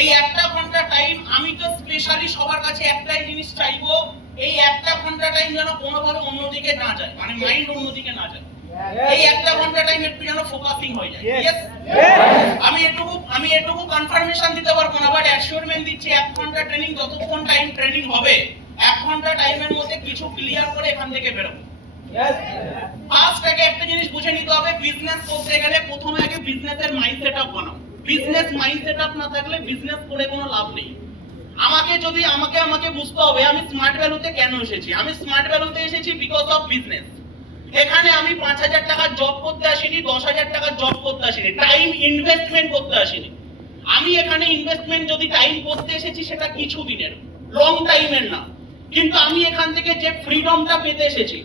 এই 1টা ঘন্টা টাইম আমি তো স্পেশালি সবার কাছে একটাই জিনিস চাইবো, এই 1টা ঘন্টা টাইম যেন কোনোভাবে অন্যদিকে না যায়, মানে মাইন্ড অন্যদিকে না যায়। এই 1টা ঘন্টা টাইম একটু যেন ফোকাসিং হয়ে যায়। ইয়েস, আমি এটুকু কনফার্মেশন দিতে পারবো না, বাট অ্যাসিওরমেন্ট দিচ্ছি 1 ঘন্টা ট্রেনিং যতক্ষণ টাইম ট্রেনিং হবে 1 ঘন্টা টাইমের মধ্যে কিছু ক্লিয়ার করে এখান থেকে বেরোবো। ফার্স্ট আগে একটা জিনিস বুঝে নিতে হবে, বিজনেস করতে গেলে প্রথমে আগে বিজনেসের মাইন্ড সেটআপ বানাও। বিজনেস মাইন্ড সেটআপ না থাকলে বিজনেস করে কোনো লাভ নেই। আমাকে বুঝতে হবে আমি স্মার্ট ভ্যালুতে কেন এসেছি। আমি স্মার্ট ভ্যালুতে এসেছি বিকজ অফ বিজনেস। এখানে আমি 5,000 টাকা জব করতে আসিনি, 10,000 টাকা জব করতে আসিনি, টাইম ইনভেস্টমেন্ট করতে আসিনি। আমি এখানে ইনভেস্টমেন্ট যদি টাইম করতে এসেছি সেটা কিছু দিনের, লং টাইমের না। কিন্তু আমি এখান থেকে যে ফ্রিডমটা পেতে এসেছি,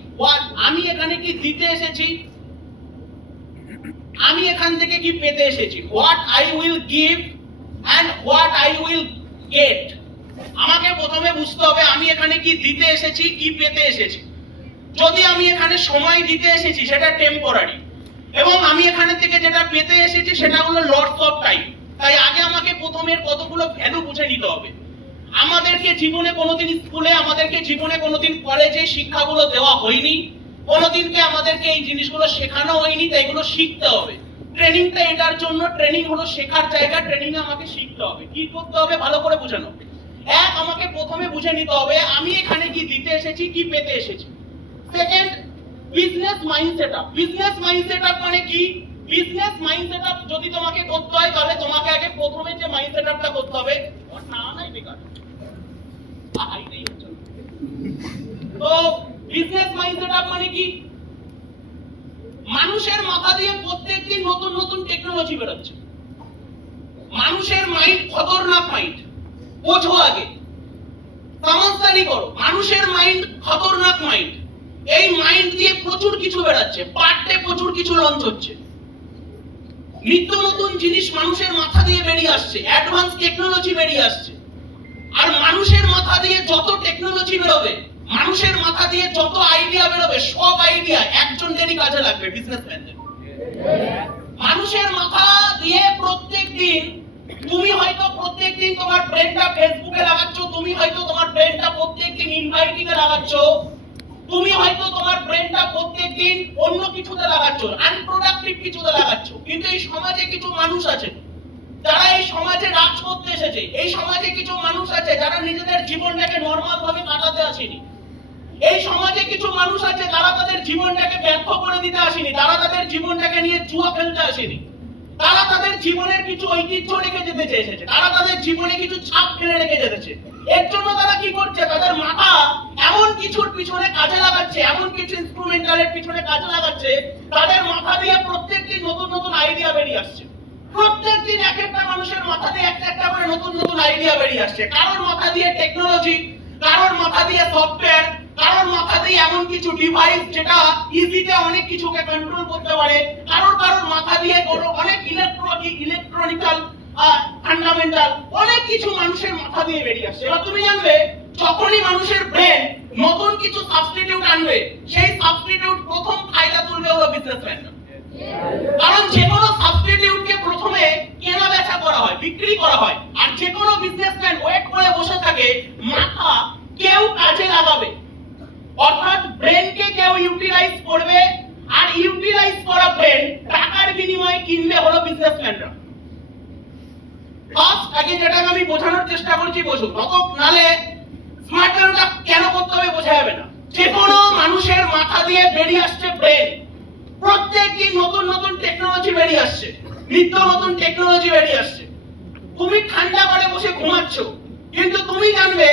আমি এখানে কি দিতে এসেছি, আমি এখান থেকে কি পেতে এসেছি, what I will give and what I will get. আমাকে প্রথমে বুঝতে হবে আমি এখানে কি দিতে এসেছি, কি পেতে এসেছি। যদি আমি এখানে সময় দিতে এসেছি সেটা টেম্পোরারি, এবং আমি এখানে থেকে যেটা পেতে এসেছি সেটা হলো লটস অফ টাইম। তাই আগে আমাকে প্রথমে কতগুলো ভ্যালু বুঝে নিতে হবে। আমাদেরকে জীবনে কোনোদিন স্কুলে, আমাদেরকে জীবনে কোনোদিন কলেজে শিক্ষাগুলো দেওয়া হয়নি, কোনোদিনকে আমাদেরকে এই জিনিসগুলো শেখানো হয়নি, তাই এগুলো শিখতে হবে। ট্রেনিংটা এটার জন্য, ট্রেনিং হলো শেখার জায়গা, ট্রেনিং এ আমাকে শিখতে হবে। কি করতে হবে ভালো করে বুঝানো। এক, আমাকে প্রথমে বুঝে নিতে হবে আমি এখানে কি দিতে এসেছি, কি পেতে এসেছি। Second, business mind setup. Business mind setup মানে কি? বিজনেস মাইন্ড সেটআপ যদি তোমাকে করতে হয় তাহলে তোমাকে আগে প্রথমে যে মাইন্ড সেটআপটা করতে হবে, না নাই বেকার আইটাই হচ্ছে। তো বিজনেস মাইন্ড সেটআপ মানে কি? মানুষের মাথা দিয়ে প্রত্যেকদিন নতুন নতুন টেকনোলজি বেরোচ্ছে। মানুষের মাইন্ড খতরনাক মাইন্ড, বোঝো আগে, সমঝদারি করো। মানুষের মাইন্ড খতরনাক মাইন্ড। এই মাইন্ড দিয়ে প্রচুর কিছু বেরাচ্ছে, পার ডে প্রচুর কিছু লঞ্চ হচ্ছে, নিত্য নতুন জিনিস মানুষের মাথা দিয়ে বেরিয়ে আসছে, অ্যাডভান্স টেকনোলজি বেরিয়ে আসছে। আর মানুষের মাথা দিয়ে যত টেকনোলজি বেরোবে, মানুষের মাথা দিয়ে যত আইডিয়া বেরোবে, সব আইডিয়া একজনেরই কাজে লাগবে, বিজনেসম্যানদের। মানুষের মাথা দিয়ে প্রত্যেকদিন, তুমি হয়তো প্রত্যেকদিন তোমার ব্রেনটা ফেসবুকে লাগাচ্ছ, তুমি হয়তো তোমার ব্রেনটা প্রত্যেকদিন ইনভাইটিং এ লাগাচ্ছ, তুমি হয়তো তোমার ব্রেনটা প্রত্যেকদিন অন্য কিছুতে লাগাচ্ছ, আনপ্রোডাক্টিভ কিছুতে লাগাচ্ছ। কিন্তু এই সমাজে কিছু মানুষ আছে যারা এই সমাজে রাজ করতে এসেছে। এই সমাজে কিছু মানুষ আছে যারা নিজেদের জীবনটাকে নরমাল ভাবে কাটাতে আসেনি। এই সমাজে কিছু মানুষ আছে যারা তাদের জীবনটাকে ব্যর্থ করে দিতে আসেনি, তারা তাদের জীবনটাকে নিয়ে জুয়া খেলতে আসেনি। তারা তাদের জীবনের কিছু ঐতিহ্য রেখে যেতে চেয়েছে, তারা তাদের জীবনে কিছু ছাপ ফেলে রেখে যেতেছে। এর জন্য তারা কি করছে, তাদের মাথা এমন কিছুর পিছনে কাজে লাগাচ্ছে, এমন কিছু ইনস্ট্রুমেন্টালের পিছনে কাজে লাগাচ্ছে, তাদের মাথা দিয়ে প্রত্যেকদিন নতুন নতুন আইডিয়া বেরিয়ে আসছে। প্রত্যেকদিন এক একটা মানুষের মাথা দিয়ে একটা একটা করে নতুন নতুন আইডিয়া বেরিয়ে আসছে। কারোর মাথা দিয়ে টেকনোলজি, কারোর মাথা দিয়ে সফটওয়্যার, কারোর মাথা দিয়ে এমন কিছু ডিভাইস যেটা ইজিতে অনেক কিছুকে কন্ট্রোল করতে পারে, কারোর মাথা দিয়ে অনেক ইলেকট্রনিক্যাল ফান্ডামেন্টাল অনেক কিছু মানুষের মাথা দিয়ে বেরিয়ে আসছে। এবার তুমি জানবে যখনই মানুষের ব্রেন নতুন কিছু সাবস্টিটিউট আনবে, সেই সাবস্টিটিউট প্রথম ফায়দা তুলবে হলো বিজনেসম্যানরা। কারণ যে কোনো সাবস্টিটিউটকে প্রথমে কেনা বেচা করা হয়, বিক্রি করা হয়। আর যে কোনো বিজনেসম্যান ওয়েট করে বসে থাকে মাথা কেউ কাজে লাগাবে, অর্থাৎ ব্রেনকে কেউ ইউটিলাইজ করবে, আর ইউটিলাইজ করা ব্রেন টাকার বিনিময়ে কিনবে হলো বিজনেসম্যানরা। ফার্স্ট আগে যেটা আমি বোঝানোর চেষ্টা করছি বোঝো, নালে স্মার্ট ভ্যালুটা কেন করতে হবে বোঝা যাবে না। যে কোনো মানুষের মাথা দিয়ে বেরিয়ে আসছে ব্রেন, প্রত্যেকদিন নতুন নতুন টেকনোলজি বেরিয়ে আসছে, নিত্য নতুন টেকনোলজি বেরিয়ে আসছে। তুমি ঠান্ডা করে বসে ঘুমাচ্ছ, কিন্তু তুমি জানবে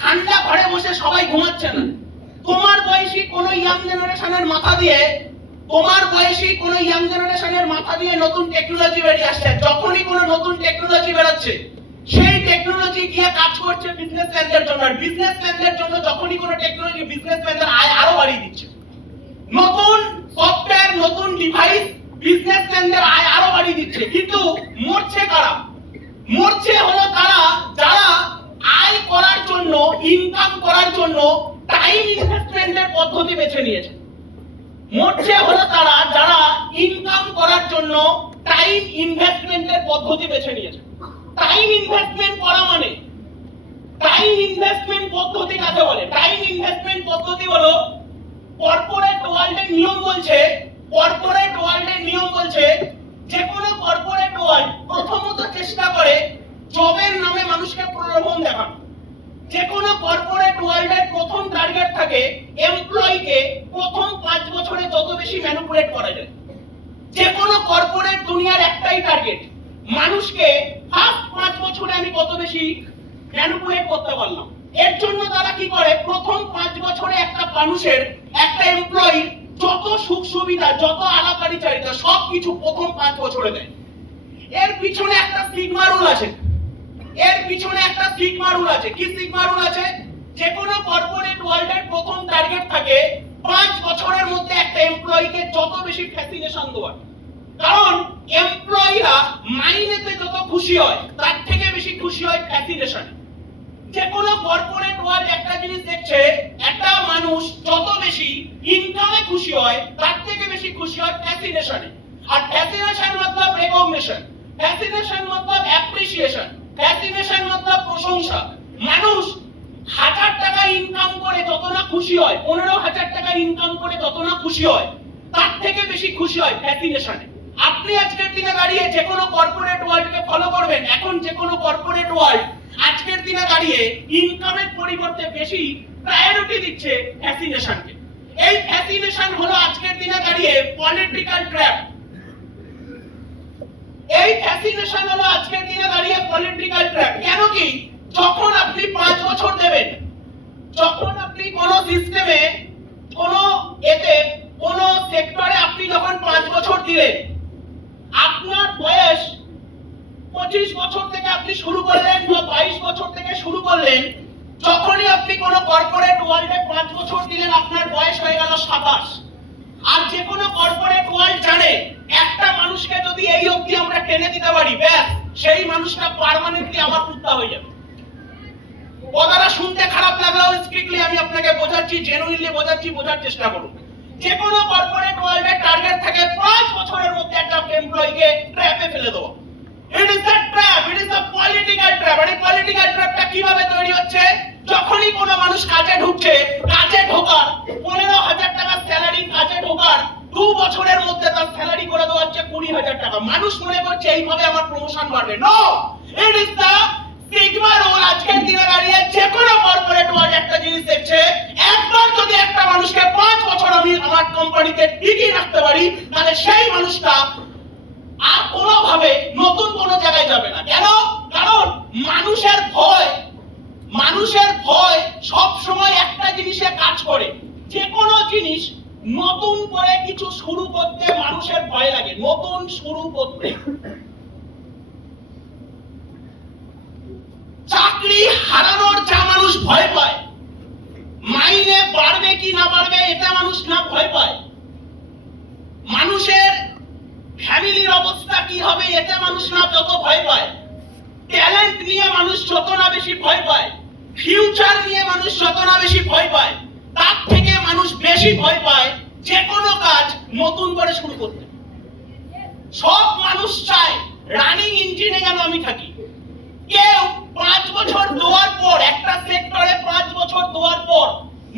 ঠান্ডা ঘরে বসে সবাই ঘুমাচ্ছে না। তোমার বয়সী কোনো ইয়াং জেনারেশনের মাথা দিয়ে, নতুন টেকনোলজি বেরিয়ে আসছে। যখনই কোনো নতুন টেকনোলজি বেরোচ্ছে, সেই টেকনোলজি গিয়ে কাজ করছে বিজনেসম্যানদের জন্য। আর বিজনেসম্যানদের জন্য যখনই কোনো টেকনোলজি, বিজনেসম্যানদের আয় আরো বাড়িয়ে দিচ্ছে। নতুন সফটওয়্যার, নতুন ডিভাইস বিজনেসম্যানদের আয় আরো বাড়িয়ে দিচ্ছে। কিন্তু মরছে কারা? মরছে হলো তারা যারা আয় করার জন্য, ইনকাম করার জন্য টাইম ইনভেস্টমেন্টের পদ্ধতি বেছে নিয়েছে। মরছে হলো তারা যারা ইনকাম করার জন্য টাইম ইনভেস্টমেন্টের পদ্ধতি বেছে নিয়েছে। টাইম ইনভেস্টমেন্ট করা মানে, টাইম ইনভেস্টমেন্ট পদ্ধতি কাকে বলে? টাইম ইনভেস্টমেন্ট পদ্ধতি হলো কর্পোরেট ওয়ার্ল্ডের নিয়ম বলছে, কর্পোরেট ওয়ার্ল্ডের নিয়ম বলছে যে কোনো কর্পোরেট ওয়ার্ল্ড প্রথমত চেষ্টা করে জবের নামে মানুষকে প্রলোভন দেখানো। যে কোনো কর্পোরেট ওয়ার্ল্ডের প্রথম টার্গেট থাকে এমপ্লয়িকে প্রথম 5 বছরে যত বেশি ম্যানিপুলেট করা যায়। যে কোনো কর্পোরেট দুনিয়ার একটাই টার্গেট, মানুষকে ফার্স্ট 5 বছরে আমি কত বেশি ম্যানিপুলেট করতে পারলাম। এর জন্য তারা কি করে, প্রথম 5 বছরে একটা মানুষের, একটা এমপ্লয়ির যত সুখ সুবিধা, যত আলাপচারিতা সবকিছু প্রথম 5 বছরে দেয়। এর পিছনে একটা সিগমা রুল আছে, এর পিছনে একটা সিগমা রুল আছে। কি সিগমা রুল আছে? যে কোনো কর্পোরেট ওয়ার্ল্ডের প্রথম টার্গেট থাকে 5 বছরের মধ্যে একটা এমপ্লয়িকে যত বেশি ফ্যাসিনেশন দেওয়া। কারণ এমপ্লয়িরা মাইনেতে যত খুশি হয় তার থেকে বেশি খুশি হয় ফ্যাসিনেশন। যে কোনো কর্পোরেট ওয়ার্ল্ড একটা জিনিস দেখছে, একটা মানুষ যত বেশি ইনকামে খুশি হয় তার থেকে বেশি খুশি হয় ফ্যাসিনেশনে। আর ফ্যাসিনেশন मतलब রেকগনিশন, ফ্যাসিনেশন मतलब অ্যাপ্রিসিয়েশন, ফ্যাসিনেশন मतलब প্রশংসা। মানুষ 1000 টাকা ইনকাম করে যত না খুশি হয়, 15000 টাকা ইনকাম করে যত না খুশি হয় তার থেকে বেশি খুশি হয় ফ্যাসিনেশনে। আপনি আজকের দিনে দাঁড়িয়ে যে কোনো কর্পোরেট ওয়ার্ল্ডকে ফলো করবেন, এখন যে কোনো কর্পোরেট ওয়ার্ল্ড আজকের দিনে দাঁড়িয়ে ইনকামের পরিবর্তে বেশি প্রায়োরিটি দিচ্ছে ফ্যাসিনেশনকে। এই ফ্যাসিনেশন হলো আজকের দিনে দাঁড়িয়ে পলিটিক্যাল ট্র্যাপ। এই ফ্যাসিনেশন হলো আজকের দিনে দাঁড়িয়ে পলিটিক্যাল ট্র্যাপ। কেন কি? যখন আপনি 5 বছর দেবেন, যখন আপনি কোন সিস্টেমে, কোন এতে, কোন সেক্টরে আপনি যখন 5 বছর দিলেন, আপনার বয়স 25 বছর থেকে আপনি শুরু করলেন বা 22 বছর থেকে শুরু করলেন, যখনই আপনি কোন কর্পোরেট ওয়ার্ল্ডে 5 বছর দিলেন আপনার বয়স হয়ে গেল 27। আর যে কোনো কর্পোরেট ওয়ার্ল্ড জানে একটা মানুষকে যদি এই অবধি আমরা টেনে দিতে পারি, ব্যাস সেই মানুষটা পার্মানেন্টলি আবার কুত্তা হয়ে যাবে। কথাটা শুনতে খারাপ লাগলেও স্ট্রিক্টলি আমি আপনাকে বোঝাচ্ছি, জেনুইনলি বোঝাচ্ছি, বোঝার চেষ্টা করুন। যে কোনো কর্পোরেট ওয়ার্ল্ডের টার্গেট থাকে 5 বছরের মধ্যে একটা এমপ্লয়িকে ট্র্যাপে ফেলে দেওয়া। It is the trap, it is the political trap. আর এই পলিটিক্যাল ট্র্যাপটা কিভাবে তৈরি হচ্ছে? যখনই কোনো মানুষ কাজে ঢুকছে, কাজে ঢোকার 15000 টাকা স্যালারি, কাজে ঢোকার 2 বছরের মধ্যে তার স্যালারি করে দেওয়া হচ্ছে 20000 টাকা। মানুষ মনে করছে এইভাবে আমার প্রমোশন বাড়বে। No, it is the sigma rule. আজকের দিনে দাঁড়িয়ে যে কোনো কর্পোরেট ওয়ার্ল্ড একটা জিনিস দেখছে, একবার যদি একটা মানুষকে 5 বছর আমি আমার কোম্পানিতে টিকিয়ে রাখতে পারি, তাহলে সেই মানুষটা আর কোনোভাবে নতুন কোনো জায়গায় যাবে না। কেন? কারণ মানুষের ভয়, মানুষের ভয় সব সময় একটা জিনিসে কাজ করে। যে কোনো জিনিস নতুন করে কিছু শুরু করতে মানুষের ভয় লাগে, নতুন শুরু করতে। চাকরি হারানোর যা মানুষ ভয় পায়, মাইনে বাড়বে কি না বাড়বে এটা মানুষ না ভয় পায়, মানুষের ফ্যামিলির অবস্থা কি হবে এটা মানুষ না যত ভয় পায়, ট্যালেন্ট নিয়ে মানুষ যত না বেশি ভয় পায়, ফিউচার নিয়ে মানুষ যত না বেশি ভয় পায়, তার থেকে মানুষ বেশি ভয় পায় যে কোনো কাজ নতুন করে শুরু করতে। সব মানুষ চায় রানিং ইঞ্জিনে যেন আমি থাকি। কেউ 5 বছর দেওয়ার পর, একটা সেক্টরে 5 বছর দেওয়ার পর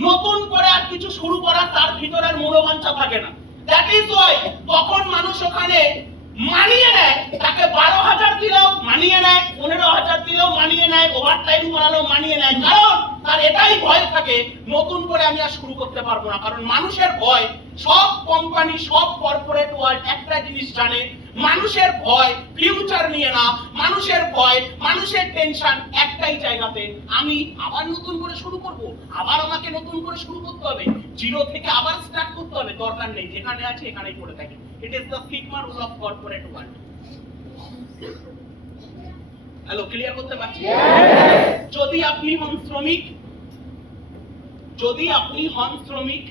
নতুন করে আর কিছু শুরু করার তার ভিতরের মনোবাঞ্ছা থাকে না। দ্যাট ইজ ওয়াই তখন মানুষ ওখানে মানিয়ে নেয়, তাকে 12,000 দিলেও মানিয়ে নেয়, 15,000 দিলেও মানিয়ে নেয়, ওভারটাইম করালেও মানিয়ে নেয়। কারণ তার এটাই ভয় থাকে নতুন করে আমি আর শুরু করতে পারবো না। কারণ মানুষের ভয়, সব কোম্পানি, সব কর্পোরেট ওয়ার্ল্ড একটা জিনিস জানে, মানুষের ভয় ফিউচার নিয়ে না, মানুষের ভয়, মানুষের টেনশন একটাই জায়গাতে, আমি আবার নতুন করে শুরু করব, আবার আমাকে নতুন করে শুরু করতে হবে, জিরো থেকে আবার স্টার্ট করতে হবে। দরকার নেই, যেখানে আছে এখানেই পড়ে থাকি। ইট is the sigma rule of corporate world. Hello, clear করতে পারছি? যদি আপনি হন শ্রমিক, যদি আপনি হন শ্রমিক,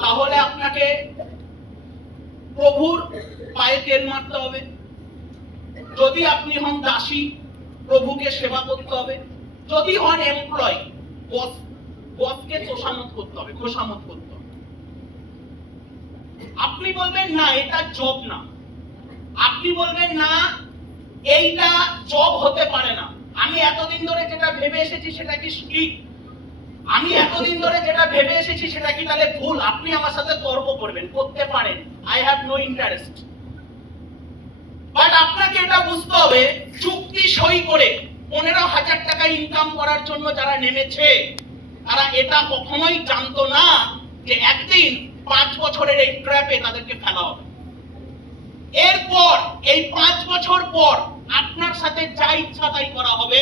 তাহলে আপনাকে প্রভুর পায়ে তেল মারতে হবে। যদি আপনি হন দাসী, প্রভুকে সেবা করতে হবে। যদি হন এমপ্লয়ি, বসকে তোষামত করতে হবে, খোসামত করতে হবে। আপনি বলবেন না এটা জব না, আপনি বলবেন না এইটা জব হতে পারে না। আমি এতদিন ধরে যেটা ভেবে এসেছি সেটা কি ঠিক? আমি এতদিন ধরে যেটা ভেবে এসেছি সেটা কি তাহলে ভুল? আপনি আমার সাথে তর্ক করবেন, করতে পারেন, I have no interest. But আপনাকে এটা বুঝতে হবে, চুক্তি সই করে 15,000 টাকা ইনকাম করার জন্য যারা নেমেছে তারা এটা কখনোই জানতো না যে একদিন 5 বছরের এই ট্র্যাপে তাদেরকে ফেলা হবে। এরপর এই 5 বছর পর আপনার সাথে যা ইচ্ছা তাই করা হবে।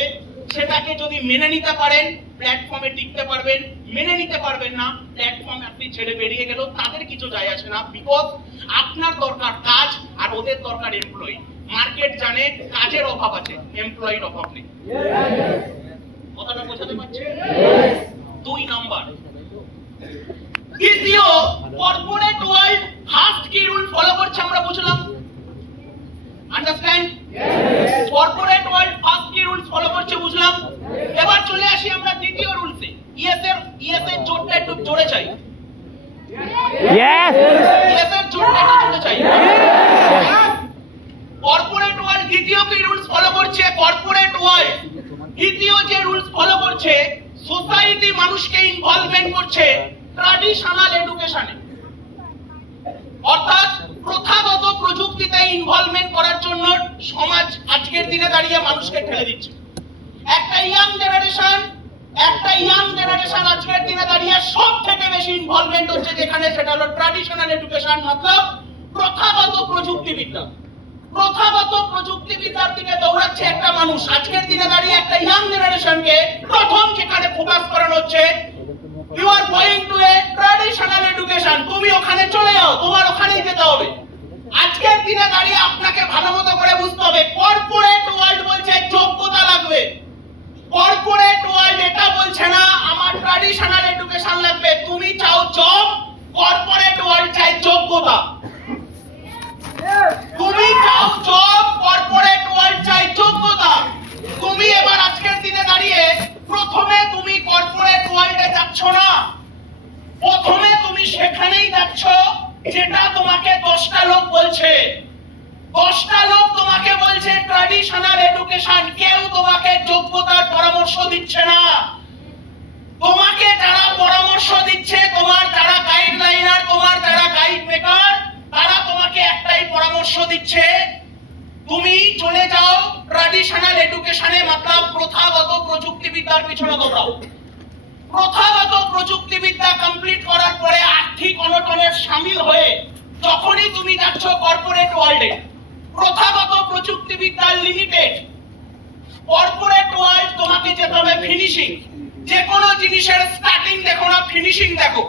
সেটাকে যদি মেনে নিতে পারেন প্ল্যাটফর্মে টিকতে পারবেন, মেনে নিতে পারবেন না প্ল্যাটফর্ম আপনি ছেড়ে বেরিয়ে গেল, তাদের কিছু যায় আসে না। বিকজ আপনার দরকার কাজ আর ওদের দরকার এমপ্লয়ি। মার্কেট জানে কাজের অভাব আছে, এমপ্লয়ির অভাব নেই। কথাটা বোঝাতে পারছি? 2 নাম্বার, দ্বিতীয়, কর্পোরেট ওয়ার্ল্ড ফার্স্ট কি রুল ফলো করছে আমরা বুঝলাম। আন্ডারস্ট্যান্ড? কর্পোরেট ওয়ার্ল্ড ফার্স্ট কি রুলস ফলো করছে বুঝলাম। এবার চলে আসি আমরা দ্বিতীয় রুলসে। ইএস এর জোরটা একটু জোরে চাই। ইয়েস, ইএস এর জোরটা একটু জোরে চাই। কর্পোরেট ওয়ার্ল্ড দ্বিতীয় কি রুলস ফলো করছে? কর্পোরেট ওয়ার্ল্ড দ্বিতীয় যে রুলস ফলো করছে, সোসাইটি মানুষকে ইনভলভমেন্ট করছে ট্র্যাডিশনাল এডুকেশনে, অর্থাৎ প্রথাগত প্রযুক্তিতে ইনভলভমেন্ট করার জন্য সমাজ আজকের দিনে দাঁড়িয়ে মানুষকে ঠেলে দিচ্ছে। একটা ইয়াং জেনারেশন আজকের দিনে দাঁড়িয়ে সব থেকে বেশি ইনভলভমেন্ট হচ্ছে যেখানে, সেটা হলো ট্র্যাডিশনাল এডুকেশন, মতলব প্রথাগত প্রযুক্তিবিদ্যা। প্রথাগত প্রযুক্তিবিদ্যার দিকে দৌড়াচ্ছে একটা মানুষ। আজকের দিনে দাঁড়িয়ে একটা ইয়াং জেনারেশনকে প্রথম যেখানে ফোকাস করানো হচ্ছে, you are going to a traditional education, তুমি ওখানে চলে যাও, তোমার ওখানেই যেতে হবে। আজকের দিনে দাঁড়িয়ে আপনাকে ভালোমতো করে বুঝতে হবে, কর্পোরেট ওয়ার্ল্ড বলছে যোগ্যতা লাগবে। কর্পোরেট ওয়ার্ল্ড এটা বলছে না আমার ট্র্যাডিশনাল এডুকেশন লাগবে। তুমি চাও জব, কর্পোরেট ওয়ার্ল্ড চাই যোগ্যতা। তুমি চাও জব, কর্পোরেট ওয়ার্ল্ড চাই যোগ্যতা। তুমি এবার আজকের দিনে দাঁড়িয়ে প্রথমে তুমি কর্পোরেট ওয়ার্ল্ডে যাচ্ছ না, প্রথমে তুমি সেখানেই যাচ্ছ যেটা তোমাকে 10টা লোক বলছে। 10টা লোক তোমাকে বলছে ট্র্যাডিশনাল এডুকেশন, কেউ তোমাকে যোগ্যতার পরামর্শ দিচ্ছে না। তোমাকে যারা পরামর্শ দিচ্ছে, তোমার যারা গাইডলাইনার, তোমার যারা গাইড মেকার, তারা তোমাকে একটাই পরামর্শ দিচ্ছে, তুমি চলে যাও ট্র্যাডিশনাল এডুকেশনে, মতলব প্রথাগত প্রযুক্তিবিদ্যার পিছনে দৌড়াও। প্রথাগত প্রযুক্তিবিদ্যা কমপ্লিট করার পরে আর্থিক অনটনে শামিল হয়ে যখনই তুমি যাচ্ছ কর্পোরেট ওয়ার্ল্ডে, প্রথাগত প্রযুক্তিবিদ্যা লিমিটেড, কর্পোরেট ওয়ার্ল্ড তোমাকে যেতে হবে ফিনিশিং। যে কোনো জিনিসের স্টার্টিং দেখো না, ফিনিশিং দেখো।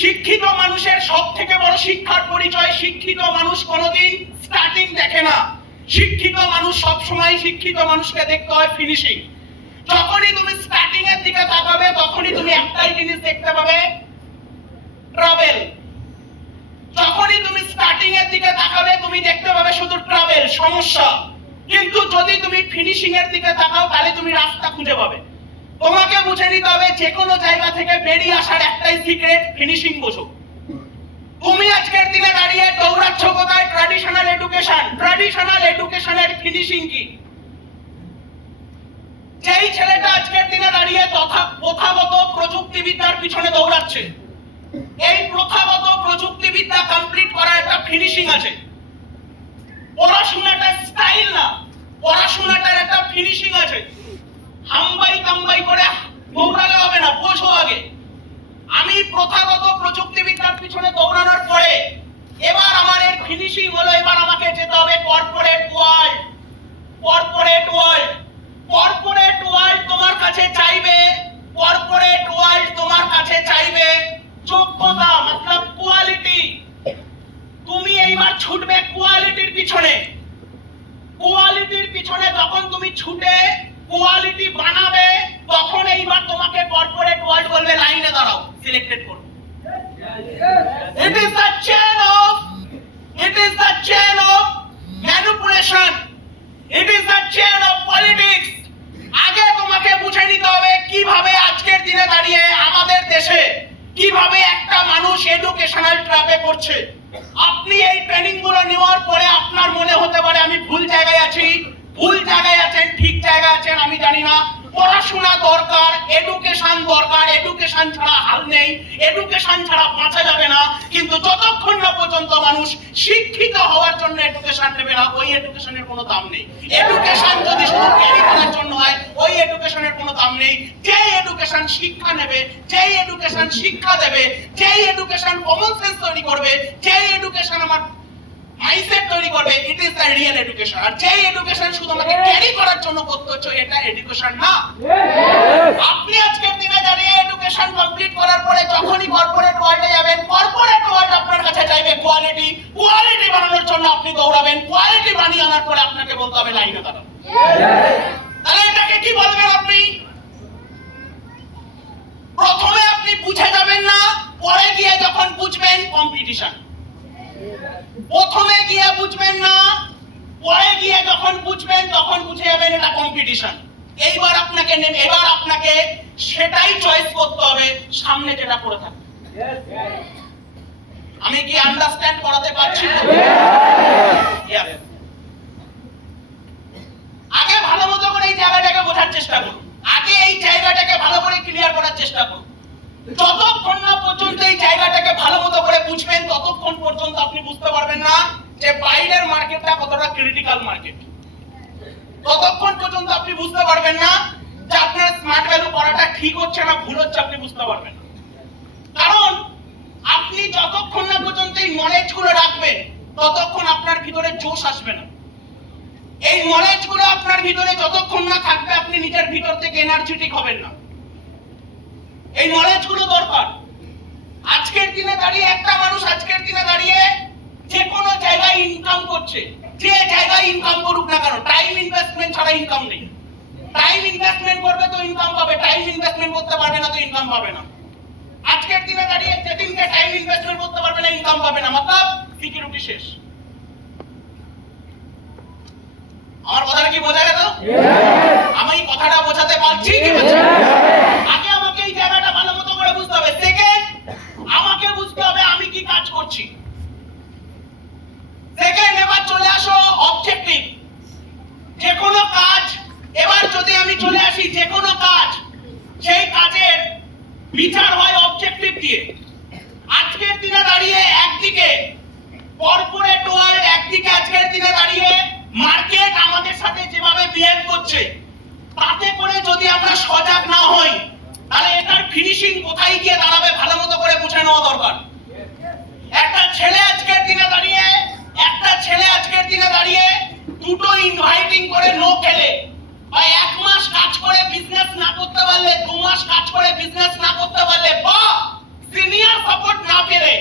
শিক্ষিত মানুষের সব থেকে বড় শিক্ষার পরিচয়, শিক্ষিত মানুষ কোনোদিন স্টার্টিং দেখে না। শিক্ষিত মানুষ সব সময় শিক্ষিত মানুষকে দেখতে হয় ফিনিশিং। যখনই তুমি স্টার্টিং এর দিকে তাকাবে তখনই তুমি একটাই জিনিস দেখতে পাবে, ট্রাভেল। যখনই তুমি স্টার্টিং এর দিকে তাকাবে তুমি দেখতে পাবে শুধু ট্রাভেল, সমস্যা। কিন্তু যদি তুমি ফিনিশিং এর দিকে তাকাও তাহলে তুমি রাস্তা খুঁজে পাবে। তোমাকে বুঝে নিতে হবে যে কোনো জায়গা থেকে বেরিয়ে আসার একটাই সিক্রেট, ফিনিশিং বোঝো। তুমি আজকের দিনে দাঁড়িয়ে দৌড়াচ্ছ কোথায়? Traditional education. ট্র্যাডিশনাল এডুকেশনের ফিনিশিং কি? যেই ছেলেটা আজকের দিনে দাঁড়িয়ে প্রথাগত প্রযুক্তিবিদ্যার পিছনে দৌড়াচ্ছে, এই প্রথাগত প্রযুক্তিবিদ্যা কমপ্লিট করার একটা ফিনিশিং আছে। পড়াশোনাটা স্টাইল না, পড়াশোনাটার একটা ফিনিশিং আছে। হাম্বাই কাম্বাই করে দৌড়ালে হবে না, বোঝো আগে। আমি প্রথাগত প্রযুক্তিবিদ্যার পিছনে দৌড়ানোর পরে এবার আমার এর ফিনিশিং হলো, এবার আমাকে যেতে হবে corporate world. Corporate world, corporate world তোমার কাছে চাইবে, কর্পোরেট ওয়ার্ল্ড তোমার কাছে চাইবে যোগ্যতা, মতলব কোয়ালিটি। তুমি এইবার ছুটবে কোয়ালিটির পিছনে। কোয়ালিটির পিছনে যখন তুমি ছুটে কোয়ালিটি বানাবে, তখন এইবার তোমাকে কর্পোরেট ওয়ার্ল্ড বলবে লাইনে দাঁড়াও, সিলেক্টেড করো। It is the chain of manipulation. It is the chain of politics. আগে তোমাকে বুঝে নিতে হবে কিভাবে আজকের দিনে দাঁড়িয়ে আমাদের দেশে কিভাবে একটা মানুষ এডুকেশনাল ট্র্যাপে পড়ছে। আপনি এই ট্রেনিং গুলো নেওয়ার পরে আপনার মনে হতে পারে আমি ভুল জায়গায় আছি, ভুল জায়গায় আছেন, ঠিক জায়গায় আছেন আমি জানি না। পড়াশোনা দরকার, এডুকেশন দরকার, এডুকেশন ছাড়া হাল নেই, এডুকেশন ছাড়া বাঁচা যাবে না। কিন্তু যতক্ষণ না পর্যন্ত মানুষ শিক্ষিত হওয়ার জন্য এডুকেশন নেবে না, ওই এডুকেশনের কোনো দাম নেই। এডুকেশন যদি শুধু ক্যারি করার জন্য হয়, ওই এডুকেশনের কোনো দাম নেই। যে এডুকেশন শিক্ষা নেবে, যে এডুকেশন শিক্ষা দেবে, যে এডুকেশন কমন সেন্স তৈরি করবে, যে এডুকেশন আমার মাইন্ডসেট তৈরি করবে, it is the real education. আর যে এডুকেশন শুধু আমাকে ক্যারি করার জন্য করতে হচ্ছে, এটা এডুকেশন না। আপনি আজকের দিনে দাঁড়িয়ে এডুকেশন কমপ্লিট করার পরে যখনই কর্পোরেট ওয়ার্ল্ডে যাবেন, কর্পোরেট ওয়ার্ল্ড আপনার কাছে চাইবে কোয়ালিটি, কোয়ালিটি বানানোর জন্য আপনি দৌড়াবেন, কোয়ালিটি বানিয়ে আনার পরে আপনাকে বলতে হবে লাইনে দাঁড়ান। তাহলে এটাকে কি বলবেন আপনি? প্রথমে আপনি বুঝে যাবেন না, পরে গিয়ে যখন বুঝবেন কম্পিটিশন। প্রথমে গিয়ে বুঝবেন না, পরে গিয়ে যখন বুঝবেন তখন বুঝে যাবেন এটা কম্পিটিশন। এবার আপনাকে সেটাই চয়েস করতে হবে, সামনে যেটা পড়ে থাকবে। আমি কি আন্ডারস্ট্যান্ড করাতে পারছি? আগে ভালো মতো করে এই জায়গাটাকে বোঝার চেষ্টা করুন, আগে এই জায়গাটাকে ভালো করে ক্লিয়ার করার চেষ্টা করুন। যতক্ষণ না পর্যন্ত এই জায়গাটাকে ভালো মতো করে বুঝবেন, ততক্ষণ পর্যন্ত আপনি বুঝতে পারবেন না যে বাইরের মার্কেটটা কতটা ক্রিটিক্যাল মার্কেট। ততক্ষণ পর্যন্ত আপনি বুঝতে পারবেন না যে আপনার স্মার্ট ভ্যালু করাটা ঠিক হচ্ছে না ভুল হচ্ছে, আপনি বুঝতে পারবেন না। কারণ আপনি যতক্ষণ না পর্যন্ত এই নলেজ গুলো রাখবেন, ততক্ষণ আপনার ভিতরে জোশ আসবে না। এই নলেজ গুলো আপনার ভিতরে যতক্ষণ না থাকবে, আপনি নিজের ভিতর থেকে এনার্জেটিক হবেন না। এই নলেজ গুলো দরকার। আজকের দিনে দাঁড়িয়ে একটা মানুষ আজকের দিনে দাঁড়িয়ে যে কোনো জায়গায় ইনকাম করছে, যে জায়গায় ইনকাম করুক না কেন, টাইম ইনভেস্টমেন্ট ছাড়া ইনকাম নেই। টাইম ইনভেস্টমেন্ট করবে তো ইনকাম পাবে, টাইম ইনভেস্টমেন্ট করতে পারবে না তো ইনকাম পাবে না। আজকের দিনে দাঁড়িয়ে যেদিনকে টাইম ইনভেস্টমেন্ট করতে পারবে না, ইনকাম পাবে না, মতলব সিকিউরিটি শেষ। আমার কথাটা কি বোঝা গেল? আমি কথাটা বোঝাতে পারছি কি? আগে আমাকে এই জায়গাটা ভালো মতো করে বুঝতে হবে। সেকেন্ড, আমাকে বুঝতে হবে আমি কি কাজ করছি। সেকেন্ড, এবার চলে আসো অবজেক্টিভ। যে কোনো কাজ, এবার যদি আমি চলে আসি যে কোনো কাজ, সেই কাজের বিচার হয় অবজেক্টিভ দিয়ে। আজকের দিনে দাঁড়িয়ে একদিকে কর্পোরেট ওয়ার্ল্ড, একদিকে আজকের দিনে দাঁড়িয়ে মার্কেট আমাদের সাথে যেভাবে বিহেভ করছে, তাতে করে যদি আমরা সজাগ না হই, তাহলে এটার ফিনিশিং কোথায় গিয়ে দাঁড়াবে ভালো মতো করে বুঝে নেওয়া দরকার। একটা ছেলে আজকের দিনে দাঁড়িয়ে দুটো ইনভাইটিং করে নো খেলে, বা 1 মাস কাজ করে বিজনেস না করতে পারলে, 2 মাস কাজ করে বিজনেস না করতে পারলে, বা সিনিয়র সাপোর্ট না পেলে,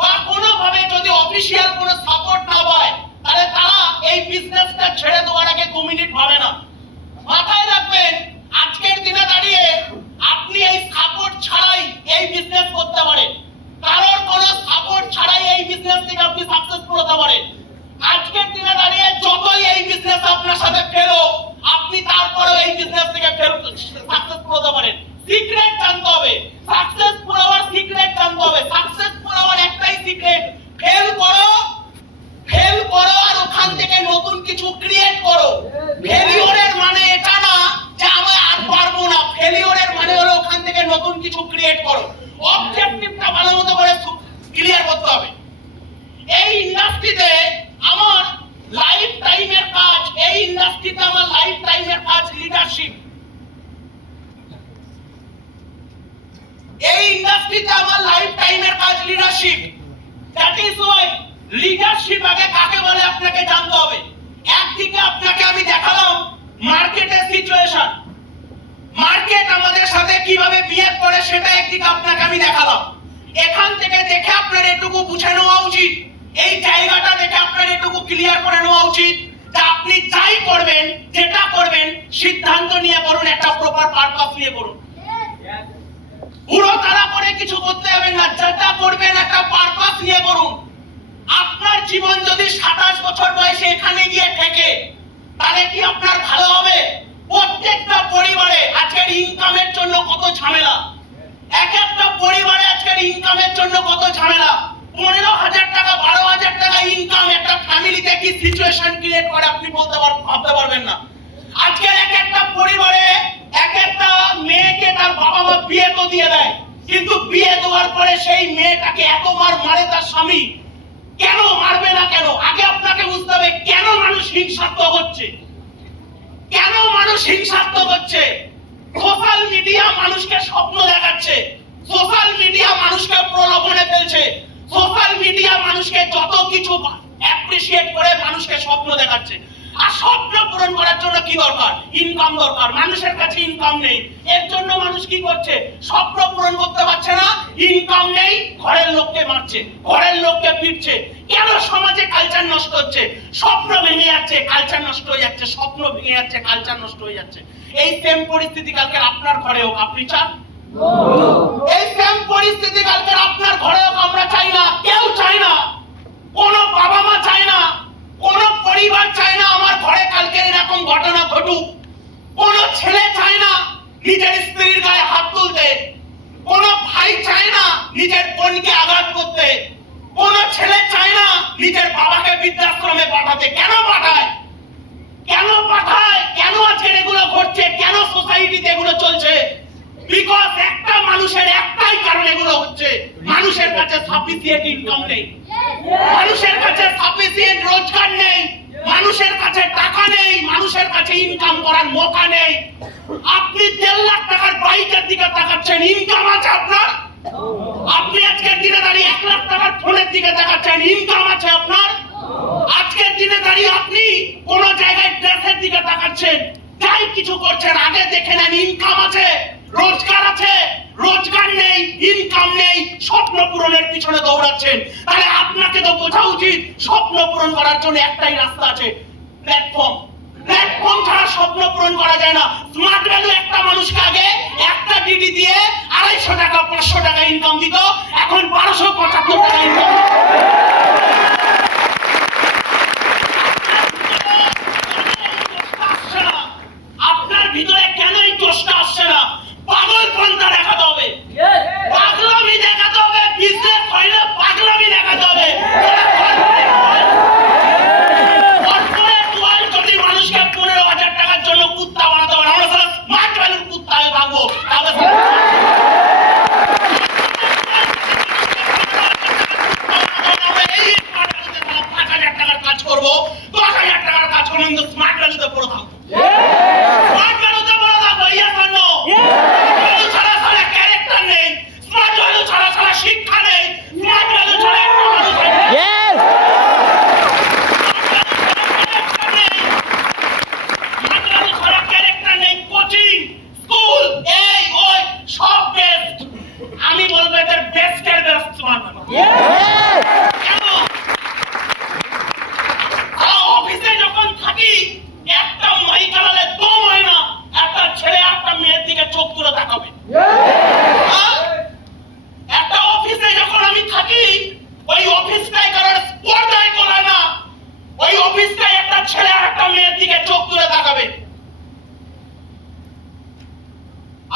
বা কোনোভাবে যদি অফিশিয়াল কোনো সাপোর্ট না পায়, তাহলে তারা এই বিজনেসটা ছেড়ে দেওয়ার আগে 2 মিনিট ভাবে না। মাথায় রাখবেন, আজকের দিনে দাঁড়িয়ে আপনি এই সাপোর্ট ছাড়াই এই বিজনেস করতে পারেন, কারোর কোনো সাপোর্ট ছাড়াই এই বিজনেস থেকে আপনি সাকসেসফুল হতে পারেন। আজকের দিনে দাঁড়িয়ে যতই এই বিজনেস আপনার সাথে ফেলো, আপনি তারপরেও এই বিজনেস থেকে সাকসেসফুল হতে পারেন। সিক্রেট জানতে হবে, সাকসেসফুল হওয়ার সিক্রেট জানতে হবে। সাকসেসফুল হওয়ার একটাই সিক্রেট, ফেল করো আর ওখান থেকে নতুন কিছু ক্রিয়েট করো। ফেলিওরের মানে এটা না যে আমি আর পারবো না, ফেলিওরের মানে হলো ওখান থেকে নতুন কিছু ক্রিয়েট করো। অবজেক্টিভটা ভালো মতো করে ক্লিয়ার করতে হবে। এই ইন্ডাস্ট্রিতে আমার লাইফ টাইমের কাজ, এই ইন্ডাস্ট্রিতে আমার লাইফ টাইমের কাজ লিডারশিপ। এই ইন্ডাস্ট্রিতে আমার লাইফ টাইমের কাজ leadership. That is Y leadership আগে কাকে বলে আপনাকে জানতে হবে। একদিকে আপনাকে আমি দেখালাম মার্কেটের সিচুয়েশন, মার্কেট আমাদের সাথে কিভাবে বিহেভ করে সেটা একদিকে আপনাকে আমি দেখালাম। এখান থেকে দেখে আপনার এটুকু বুঝে নেওয়া উচিত, এই জায়গাটা দেখে আপনার এটুকু ক্লিয়ার করে নেওয়া উচিত যে আপনি যাই করবেন, যেটা করবেন, সিদ্ধান্ত নিয়ে করুন, একটা প্রপার পারপাস নিয়ে করুন। পুরো তাড়া করে কিছু করতে হবে না, যেটা করবেন একটা পারপাস নিয়ে করুন। আপনার জীবন যদি 27 বছর বয়সে এখানে গিয়ে ঠেকে, তাহলে কি আপনার ভালো হবে? প্রত্যেকটা পরিবারে আজকের ইনকামের জন্য কত ঝামেলা, এক একটা পরিবারে আজকের ইনকামের জন্য কত ঝামেলা। 15,000 টাকা 12,000 টাকা ইনকাম একটা ফ্যামিলিতে কি সিচুয়েশন ক্রিয়েট করে আপনি ভাবতে করতে পারবেন না। আজকে এক একটা পরিবারে এক একটা মেয়েকে তার বাবা মা বিয়ে তো দিয়ে দেয়, কিন্তু বিয়ে দেওয়ার পরে সেই মেয়েটাকে এত মারে তার স্বামী। কেন মারবে না কেন? আগে আপনাকে বুঝতে হবে কেন মানুষ হিংসাত্মক হচ্ছে, কেন মানুষ হিংসাত্মক হচ্ছে। সোশ্যাল মিডিয়া মানুষকে স্বপ্ন দেখাচ্ছে, সোশ্যাল মিডিয়া মানুষকে প্রলোভনে ফেলছে, সোশ্যাল মিডিয়া মানুষকে যত কিছু অ্যাপ্রিশিয়েট করে মানুষকে স্বপ্ন দেখাচ্ছে। আর স্বপ্ন পূরণ করার জন্য কি দরকার? ইনকাম দরকার। মানুষের কাছে ইনকাম নেই, এর জন্য মানুষ কি করছে? স্বপ্ন পূরণ করতে পারছে না, ইনকাম নেই, ঘরের লোককে মারছে, ঘরের লোককে পিটছে। কেন সমাজে কালচার নষ্ট হচ্ছে? স্বপ্ন ভেঙে যাচ্ছে, কালচার নষ্ট হয়ে যাচ্ছে, স্বপ্ন ভেঙে যাচ্ছে, কালচার নষ্ট হয়ে যাচ্ছে। এই সেম পরিস্থিতি কালকে আপনার ঘরে হোক, আপনি চান? এই সেম পরিস্থিতি কালকে আপনার ঘরে হোক, আমরা চাই না, কেউ চাই না, কোন বাবা মা চায় না, কোন পরিবার চায় না আমার ঘরে কালকে এরকম ঘটনা ঘটুক। কোন ছেলে চায় না নিজের স্ত্রীর গায়ে হাত তুলতে, কোন ভাই চায় না নিজের বোনকে আঘাত করতে, কোন ছেলে চায় না নিজের বাবাকে বৃদ্ধাশ্রমে পাঠাতে। কেন পাঠায়? কেন পাঠায়? কেন আজকে এগুলো ঘটছে? কেন সোসাইটিতে এগুলো চলছে? বিকজ একটা মানুষের একটাই কারণ এগুলো হচ্ছে, মানুষের কাছে সাফিসিয়েন্ট ইনকাম নেই, মানুষের কাছে সাফিসিয়েন্ট রোজগার নেই, মানুষের কাছে টাকা নেই, মানুষের কাছে ইনকাম করার মৌকা নেই। আপনি 1.5 লাখ টাকার বাইকের দিকে তাকাচ্ছেন, ইনকাম আছে আপনার? আপনি আজকের দিনে দাঁড়িয়ে 1 লাখ টাকার ফোনের দিকে তাকাচ্ছেন, ইনকাম আছে আপনার? আজকের দিনে দাঁড়িয়ে আপনি কোন জায়গায় ড্রেসের দিকে তাকাচ্ছেন, যাই কিছু করছেন, আগে দেখে নেন ইনকাম আছে, রোজগার আছে। রোজগার নেই, ইনকাম নেই, স্বপ্ন পূরণের পিছনে দৌড়াচ্ছেন। তাহলে আপনাকে তো বোঝা উচিত স্বপ্ন পূরণ করার জন্য একটাই রাস্তা আছে, প্ল্যাটফর্ম। প্ল্যাটফর্ম ছাড়া স্বপ্ন পূরণ করা যায় না। স্মার্ট ভ্যালু একটা মানুষকে আগে একটা ডিডি দিয়ে 250 টাকা 500 টাকা ইনকাম দিত, এখন 1275 টাকা ইনকাম। আপনার ভিতরে কেন এই দোষটা আসছে না? পাগলপন্থা দেখাতে হবে, পাগলামি দেখাতে হবে, বিজনেস হইলে পাগলামি দেখাতে হবে। কর্পোরেট ওয়ার্ল্ড যদি মানুষকে 15,000 টাকার জন্য কুত্তা বানাতে পারে, আমরা সারা স্মার্ট ভ্যালুর কুত্তা হয়ে ভাগবো। তাহলে 5,000 টাকার কাজ করবো, 10,000 টাকার কাজ করবো, কিন্তু স্মার্ট ভ্যালুতে পড়ে থাকবো। স্মার্ট ভ্যালুতে পড়ে থাকবো, ইয়েস অর নো? ছাড়া ছাড়া ক্যারেক্টার নেই, স্মার্ট ভ্যালু ছাড়া ছাড়া শিক্ষা নেই, স্মার্ট ভ্যালু ছাড়া একটা মানুষ হয় না। স্মার্ট ভ্যালু ছাড়া ক্যারেক্টার নেই, কোচিং, স্কুল, এই ওই সব বেস্ট। আমি বলবো এদের বেস্টের বেস্ট স্মার্ট ভ্যালু। কেন? অফিসে যখন থাকি একটা মাই কালালে দম হয় না, একটা ছেলে একটা মেয়ের দিকে চোখ তুলে তাকাবে। একটা অফিসে যখন আমি থাকি ওই অফিসটাই কারোর স্পর্ধায় করায় না, ওই অফিসটাই একটা ছেলে আর একটা মেয়ের দিকে চোখ তুলে তাকাবে।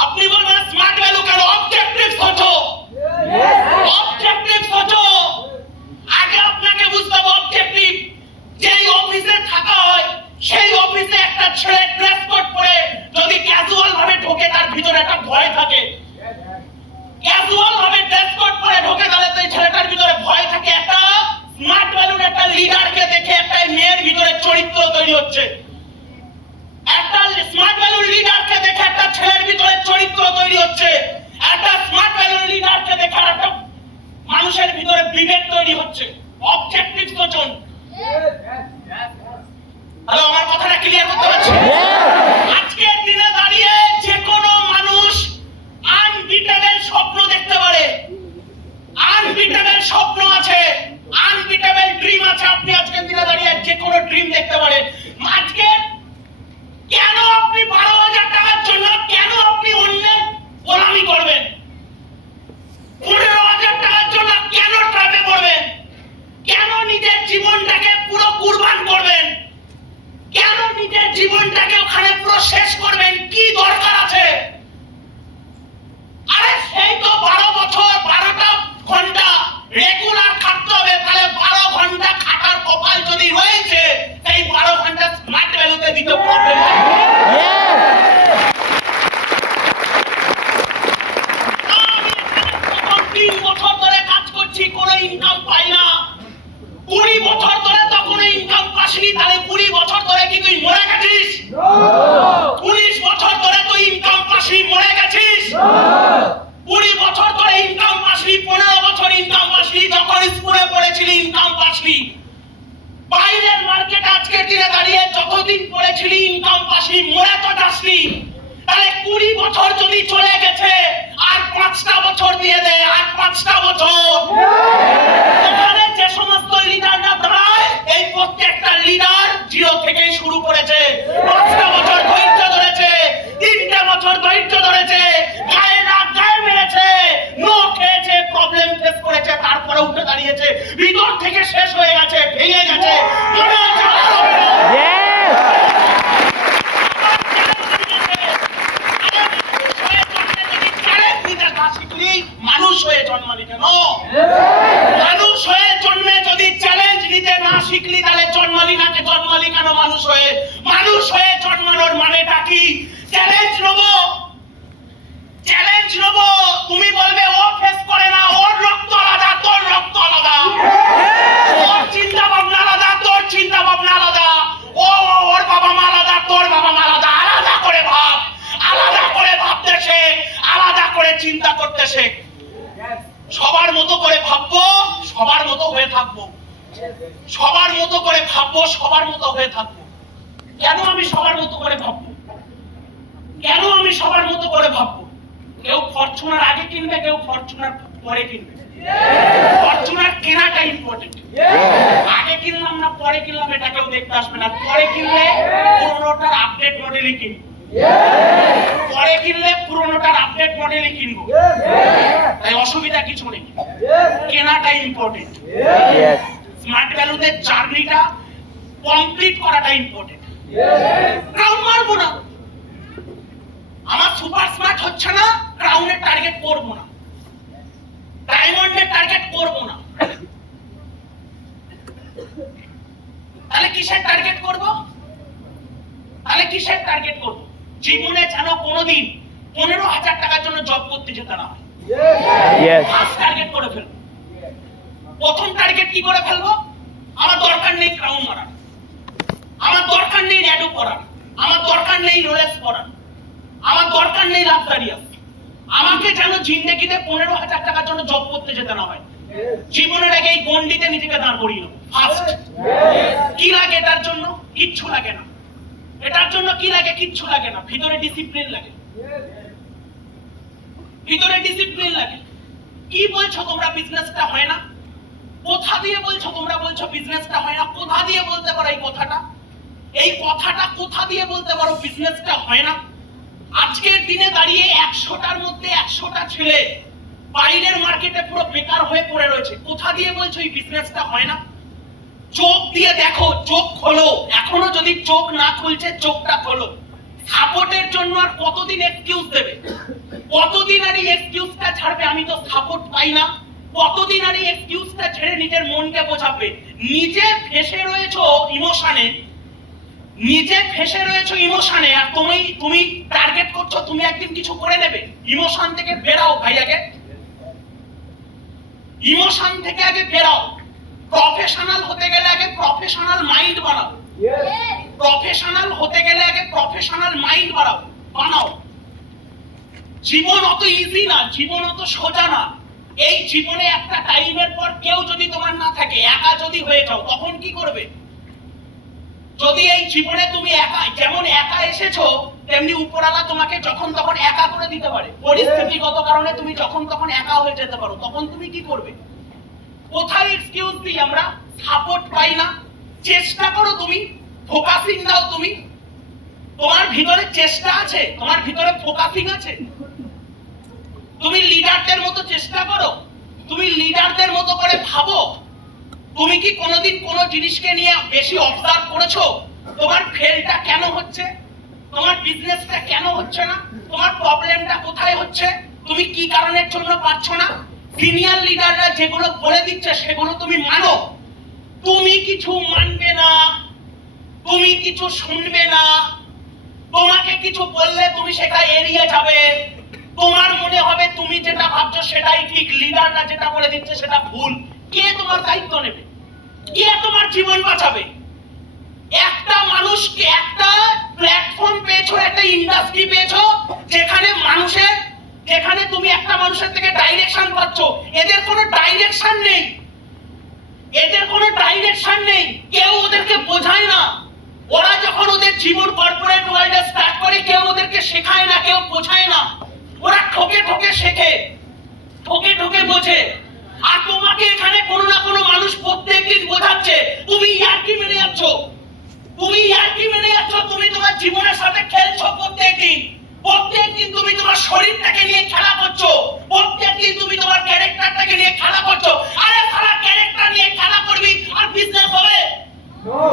আপনি বলবেন স্মার্ট ভ্যালু কেন? অবজেক্টিভ সোচো, অবজেক্টিভ সোচো। আগে আপনাকে বুঝতে হবে অবজেক্টিভ। যেই অফিসে থাকা হয় সেই অফিসে একটা ছেলে ড্রেস কোড পরে যদি ক্যাজুয়াল ভাবে ঢোকে, তার ভিতরে একটা ভয় থাকে। ক্যাজুয়াল ভাবে ড্রেস কোড পরে ঢোকে, তাহলে তো এই ছেলেটার ভিতরে ভয় থাকে। একটা স্মার্ট ভ্যালুর একটা লিডারকে দেখে একটা মেয়ের ভিতরে চরিত্র তৈরি হচ্ছে, একটা স্মার্ট ভ্যালুর লিডারকে দেখে একটা ছেলের ভিতরে চরিত্র তৈরি হচ্ছে, একটা স্মার্ট ভ্যালুর লিডারকে দেখে একটা মানুষের ভিতরে বিবেক তৈরি হচ্ছে। অবজেক্টিভ সোচন। হ্যালো, আমার কথাটা ক্লিয়ার করতে পারছি? আজকের দিনে দাঁড়িয়ে যে কোনো মানুষ আনবিটেবল স্বপ্ন দেখতে পারে, আনবিটেবল স্বপ্ন আছে, আনবিটেবল ড্রিম আছে। আপনি আজকের দিনে দাঁড়িয়ে যে কোনো ড্রিম দেখতে পারেন। আজকে কেন আপনি 12,000 টাকার জন্য কেন আপনি অন্যের গোলামি করবেন? 15,000 টাকার জন্য কেন ট্রাপে পড়বেন? কেন নিজের জীবনটাকে পুরো কুরবান করবেন? কেন নিজের জীবনটাকে ওখানে পুরো শেষ করবেন? কি দরকার আছে? আরে সেই তো 12 বছর 12টা ঘন্টা রেগুলার খাটতে হবে। তাহলে 12 ঘন্টা খাটার কপাল যদি রয়েছে, এই 12 ঘন্টা স্মার্ট ভ্যালুতে দিতে প্রবলেম হয়। আমি 3 বছর ধরে কাজ করছি, কোনো ইনকাম পাই না। 20 বছর ধরে তো কোনো ইনকাম পাসনি, তাহলে 20 বছর ধরে কি তুই মরে গেছিস? 19 বছর ধরে তুই ইনকাম পাসনি, মরে গেছিস? 20 বছর ধরে ইনকাম পাসনি, 15 বছর ইনকাম পাসনি, যখন স্কুলে পড়েছিলি ইনকাম পাসনি। বাইরের মার্কেট আজকের দিনে দাঁড়িয়ে যতদিন পড়েছিলি ইনকাম পাসনি, মরে তো যাসনি। তাহলে 20 বছর যদি চলে গেছে, আর 5টা বছর দিয়ে দে, আর 5টা বছর। এখানে যে সমস্ত লিডাররা দাঁড়ায়, এই প্রত্যেকটা লিডার জিরো থেকেই শুরু করেছে। 5টা বছর ধৈর্য ধরেছে, 3টে বছর ধৈর্য ধরেছে, গায়ে না গায়ে মেরেছে, নো খেয়েছে, প্রবলেম ফেস করেছে, তারপরে উঠে দাঁড়িয়েছে। ভিতর থেকে শেষ হয়ে গেছে, ভেঙে গেছে, মনে হচ্ছে আর হবে না। মানুষ হয়ে জন্মালি কেন? মানুষ হয়ে জন্মে যদি চ্যালেঞ্জ নিতে না শিখলি, তাহলে জন্মালি না, জন্মালি কেন মানুষ হয়ে? মানুষ হয়ে জন্মানোর মানেটা কি? চ্যালেঞ্জ নেবো, চ্যালেঞ্জ নেবো। তুমি বলবে ও ফেস করে না, ওর রক্ত আলাদা, তোর রক্ত আলাদা, ওর চিন্তা ভাবনা আলাদা, তোর চিন্তা ভাবনা আলাদা, ওর বাবা মা আলাদা, তোর বাবা মা আলাদা। আলাদা করে ভাব, আলাদা করে ভাবতে শেখ, আলাদা করে চিন্তা করতে শেখ। সবার মতো করে ভাববো, সবার মতো হয়ে থাকবো। সবার মতো করে ভাববো, সবার মতো হয়ে থাকবো। কেন আমি সবার মতো করে ভাববো? কেন আমি সবার মতো করে ভাববো? কেউ ফরচুনার আগে কিনবে, কেউ ফরচুনার পরে কিনবে। ফরচুনার কেনাটা ইম্পর্টেন্ট। আগে কিনলাম না পরে কিনলাম এটা কেউ দেখতে আসবে না। পরে কিনলে পুরোনোটার আপডেট মডেলই কিনবো, পরে কিনলে পুরোনোটার আপডেট মডেলই কিনবো। তাই অসুবিধা কিছু নেই, কেনাটা ইম্পর্টেন্ট। স্মার্ট ভ্যালুতে জার্নিটা কমপ্লিট করাটা ইম্পর্টেন্ট। ক্রাউন মারবো না, আমার সুপার স্মার্ট হচ্ছে না, ক্রাউনের টার্গেট করবো না, ডায়মন্ডের টার্গেট করবো না। তাহলে কিসের টার্গেট করবো? তাহলে কিসের টার্গেট করবো? জীবনে যেন কোনোদিন 15,000 টাকার জন্য জব করতে যেতে না হয়। ফার্স্ট টার্গেট করে ফেলবো। প্রথম টার্গেট কি করে ফেলবো? আমার দরকার নেই ক্রাউন মারার, আমার দরকার নেই র্যাডো করার, আমার দরকার নেই রোলেক্স পরার, আমার দরকার নেই লাক্সারিয়াস। আমাকে যেন জিন্দেগিতে 15,000 টাকার জন্য জব করতে যেতে না হয়। জীবনের আগে এই গন্ডিতে নিজেকে দাঁড় করিয়ে নেবো। ফার্স্ট কি লাগে এটার জন্য? কিচ্ছু লাগে না। এটার জন্য কি লাগে? কিচ্ছু লাগে না। ভিতরে ডিসিপ্লিন লাগে, ভিতরে ডিসিপ্লিন লাগে। কি বলছো তোমরা বিজনেসটা হয় না? কোথা দিয়ে বলছো তোমরা? বলছো বিজনেসটা হয় না, কোথা দিয়ে বলতে পারো এই কথাটা? এই কথাটা কোথা দিয়ে বলতে পারো বিজনেসটা হয় না? আজকের দিনে দাঁড়িয়ে 100টার মধ্যে 100টা ছেলে বাইরের মার্কেটে পুরো বেকার হয়ে পড়ে রয়েছে। কোথা দিয়ে বলছো এই বিজনেসটা হয় না? চোখ দিয়ে দেখো, চোখ খোলো। এখনো যদি চোখ না খুলছে, চোখটা খোলো। সাপোর্টের জন্য আর কতদিন এক্সকিউজ দেবে? কতদিন আর এই এক্সকিউজটা ছাড়বে? আমি তো সাপোর্ট পাই না। কতদিন আর এই এক্সকিউজটা ছেড়ে নিজের মনকে বোঝাবে? নিজে ফেসে রয়েছো ইমোশনে, নিজে ফেসে রয়েছো ইমোশনে, আর তুমি টার্গেট করছো তুমি একদিন কিছু করে নেবে। ইমোশন থেকে বেরাও ভাই, আগে ইমোশন থেকে আগে বেরাও। প্রফেশনাল হতে গেলে আগে প্রফেশনাল মাইন্ড বানাও। প্রফেশনাল হতে গেলে আগে প্রফেশনাল মাইন্ড বানাও। জীবন অত ইজি না, জীবন অত সোজা না। এই জীবনে একটা টাইমের পর কেউ যদি তোমার না থাকে, একা যদি হয়ে যাও, তখন কি করবে? যদি এই জীবনে তুমি একা, যেমন একা এসেছো, তেমনি উপরওয়ালা তোমাকে যখন তখন একা করে দিতে পারে। পরিস্থিতিগত কারণে তুমি যখন তখন একা হয়ে যেতে পারো, তখন তুমি কি করবে? কোথায় এক্সকিউজ দিই আমরা? সাপোর্ট পাই না। চেষ্টা করো তুমি, ফোকাসিং দাও তুমি। তোমার ভিতরে চেষ্টা আছে, তোমার ভিতরে ফোকাসিং আছে। তুমি লিডারদের মতো চেষ্টা করো, তুমি লিডারদের মতো করে ভাবো। তুমি কি কোনোদিন কোনো জিনিসকে নিয়ে বেশি অবজার্ভ করেছো? তোমার ফেলটা কেন হচ্ছে? তোমার বিজনেসটা কেন হচ্ছে না? তোমার প্রবলেমটা কোথায় হচ্ছে? তুমি কি কারণের জন্য পারছো না? সিনিয়র লিডাররা যেগুলো বলে দিচ্ছে সেগুলো তুমি মানো। তুমি কিছু মানবে না, তুমি কিছু শুনবে না, তোমাকে কিছু বললে তুমি সেটা এড়িয়ে যাবে, তোমার মনে হবে তুমি যেটা ভাবছো সেটাই ঠিক, লিডাররা যেটা বলে দিচ্ছে সেটা ভুল। কে তোমার দায়িত্ব নেবে? কে তোমার জীবন বাঁচাবে? একটা মানুষকে, একটা প্ল্যাটফর্ম পেয়েছো, একটা ইন্ডাস্ট্রি পেয়েছো যেখানে তুমি একটা মানুষের থেকে ডাইরেকশন পাচ্ছ। এদের কোনো ডাইরেকশন নেই, এদের কোনো ডাইরেকশন নেই, কেউ ওদেরকে বোঝায় না। ওরা যখন ওদের জীবন কর্পোরেট ওয়ার্ল্ডে স্টার্ট করে কেউ ওদেরকে শেখায় না, কেউ বোঝায় না। ওরা ঠকে ঠকে শেখে, ঠকে ঠকে বোঝে। আর তোমাকে এখানে কোনো না কোনো মানুষ প্রত্যেকদিন বোঝাচ্ছে, তুমি ইয়ার্কি মেরে যাচ্ছ, তুমি ইয়ার্কি মেরে যাচ্ছ, তুমি তোমার জীবনের সাথে খেলছো প্রত্যেকদিন। প্রত্যেকদিন তুমি তোমার শরীরটাকে নিয়ে খেলা করছো, প্রত্যেকদিন তুমি তোমার ক্যারেক্টারটাকে নিয়ে খেলা করছো। আরে সারা ক্যারেক্টার নিয়ে খেলা করবি আর বিজনেস হবে?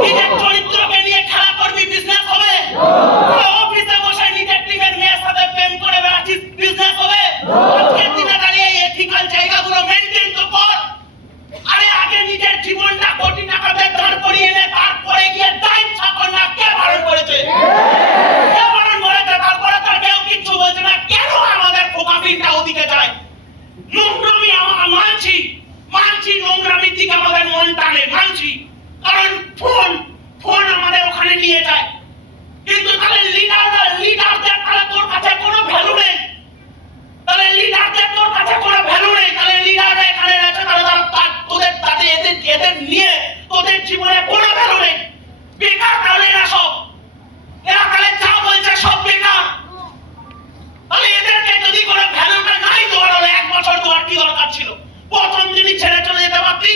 নিজের চরিত্রকে নিয়ে খেলা করবি, বিজনেস হবে? অফিসে বসে নিজের টিমের মেয়ের সাথে প্রেম করে বেড়াচ্ছিস, বিজনেস হবে? আজকের দিনে দাঁড়িয়ে এথিক্যাল জায়গাগুলো মেইনটেইন তো কর। আরে আগে নিজের জীবনটা কোটি টাকা দিয়ে দাঁড় করিয়ে নে, তারপরে গিয়ে যা ইচ্ছা কর না। কে বারণ করেছে? কে বারণ করেছে? তারপরে তার কেউ কিচ্ছু বলছে না। কেন আমাদের ফোকাসিংটা ওদিকে যায়? নোংরামি আমরা মানছি, নোংরামির দিকে আমাদের মন টানে, মানছি, কারণ ফোন আমাদের ওখানে নিয়ে যায়। কিন্তু তাহলে লিডারদের তাহলে তোর কাছে কোনো ভ্যালু নেই, তাহলে লিডারদের তোর কাছে কোনো ভ্যালু নেই, তাহলে লিডাররা এখানে আছে, তাহলে তোদের তাতে এদের নিয়ে তোদের জীবনে কোনো ভ্যালু নেই। বেকার তাহলে এরা সব, এরা তাহলে যা বলছে সব বেকার। তাহলে এদেরকে যদি কোনো ভ্যালুটা নাই তোমার হলে 1 বছর তোমার কি দরকার ছিল? প্রথম দিনই ছেড়ে চলে যেতে পারতি,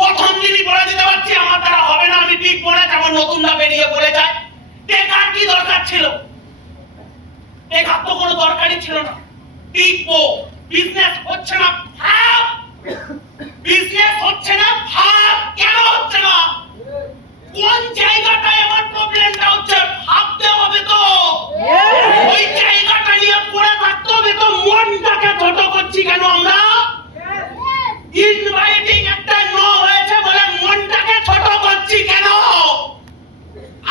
প্রথম দিনই বলে দিতে পারছি আমার দ্বারা হবে না, আমি ঠিক বলে যেমন নতুনরা বেরিয়ে পড়ে যায়। বেকার কি দরকার ছিল? বেকার তো কোনো দরকারই ছিল না। টিকবো, বিজনেস হচ্ছে না ভাব, বিজনেস হচ্ছে না ভাব। কেন হচ্ছে না? কোন জায়গাটায় আমার প্রবলেমটা হচ্ছে? ভাবতে হবে তো, ওই জায়গাটা নিয়ে পড়ে থাকতে হবে তো। মনটাকে ছোট করছি কেন আমরা? ইনভাইটিং একটা নো হয়েছে বলে মনটাকে ছোট করছি কেন?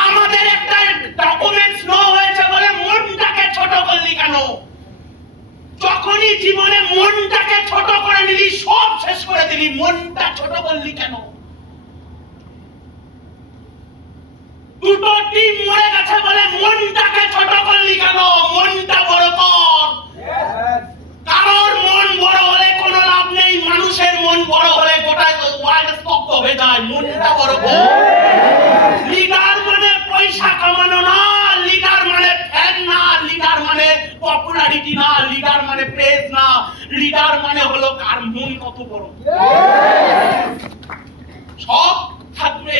আমাদের একটা ডকুমেন্টস নো হয়েছে বলে মনটাকে ছোট করলি কেন? যখনই জীবনে মনটাকে ছোট করে নিলি, সব শেষ করে দিলি, মনটা ছোট করলি কেন? দুটো টিম মরে গেছে বলে মনটাকে ছোট করলি কেন? মনটা বড় কর। কারোর মন বড় হলে কোনো লাভ নেই, মানুষের মন বড় হলে গোটা ওয়ার্ল্ড স্তব্ধ হয়ে যায়। মনটা বড় কর। লিডার মানে পয়সা কামানো না, লিডার মানে ফ্যান না, লিডার মানে পপুলারিটি না, লিডার মানে প্রেজ না, লিডার মানে হলো কার মন কত বড়। সব থাকবে,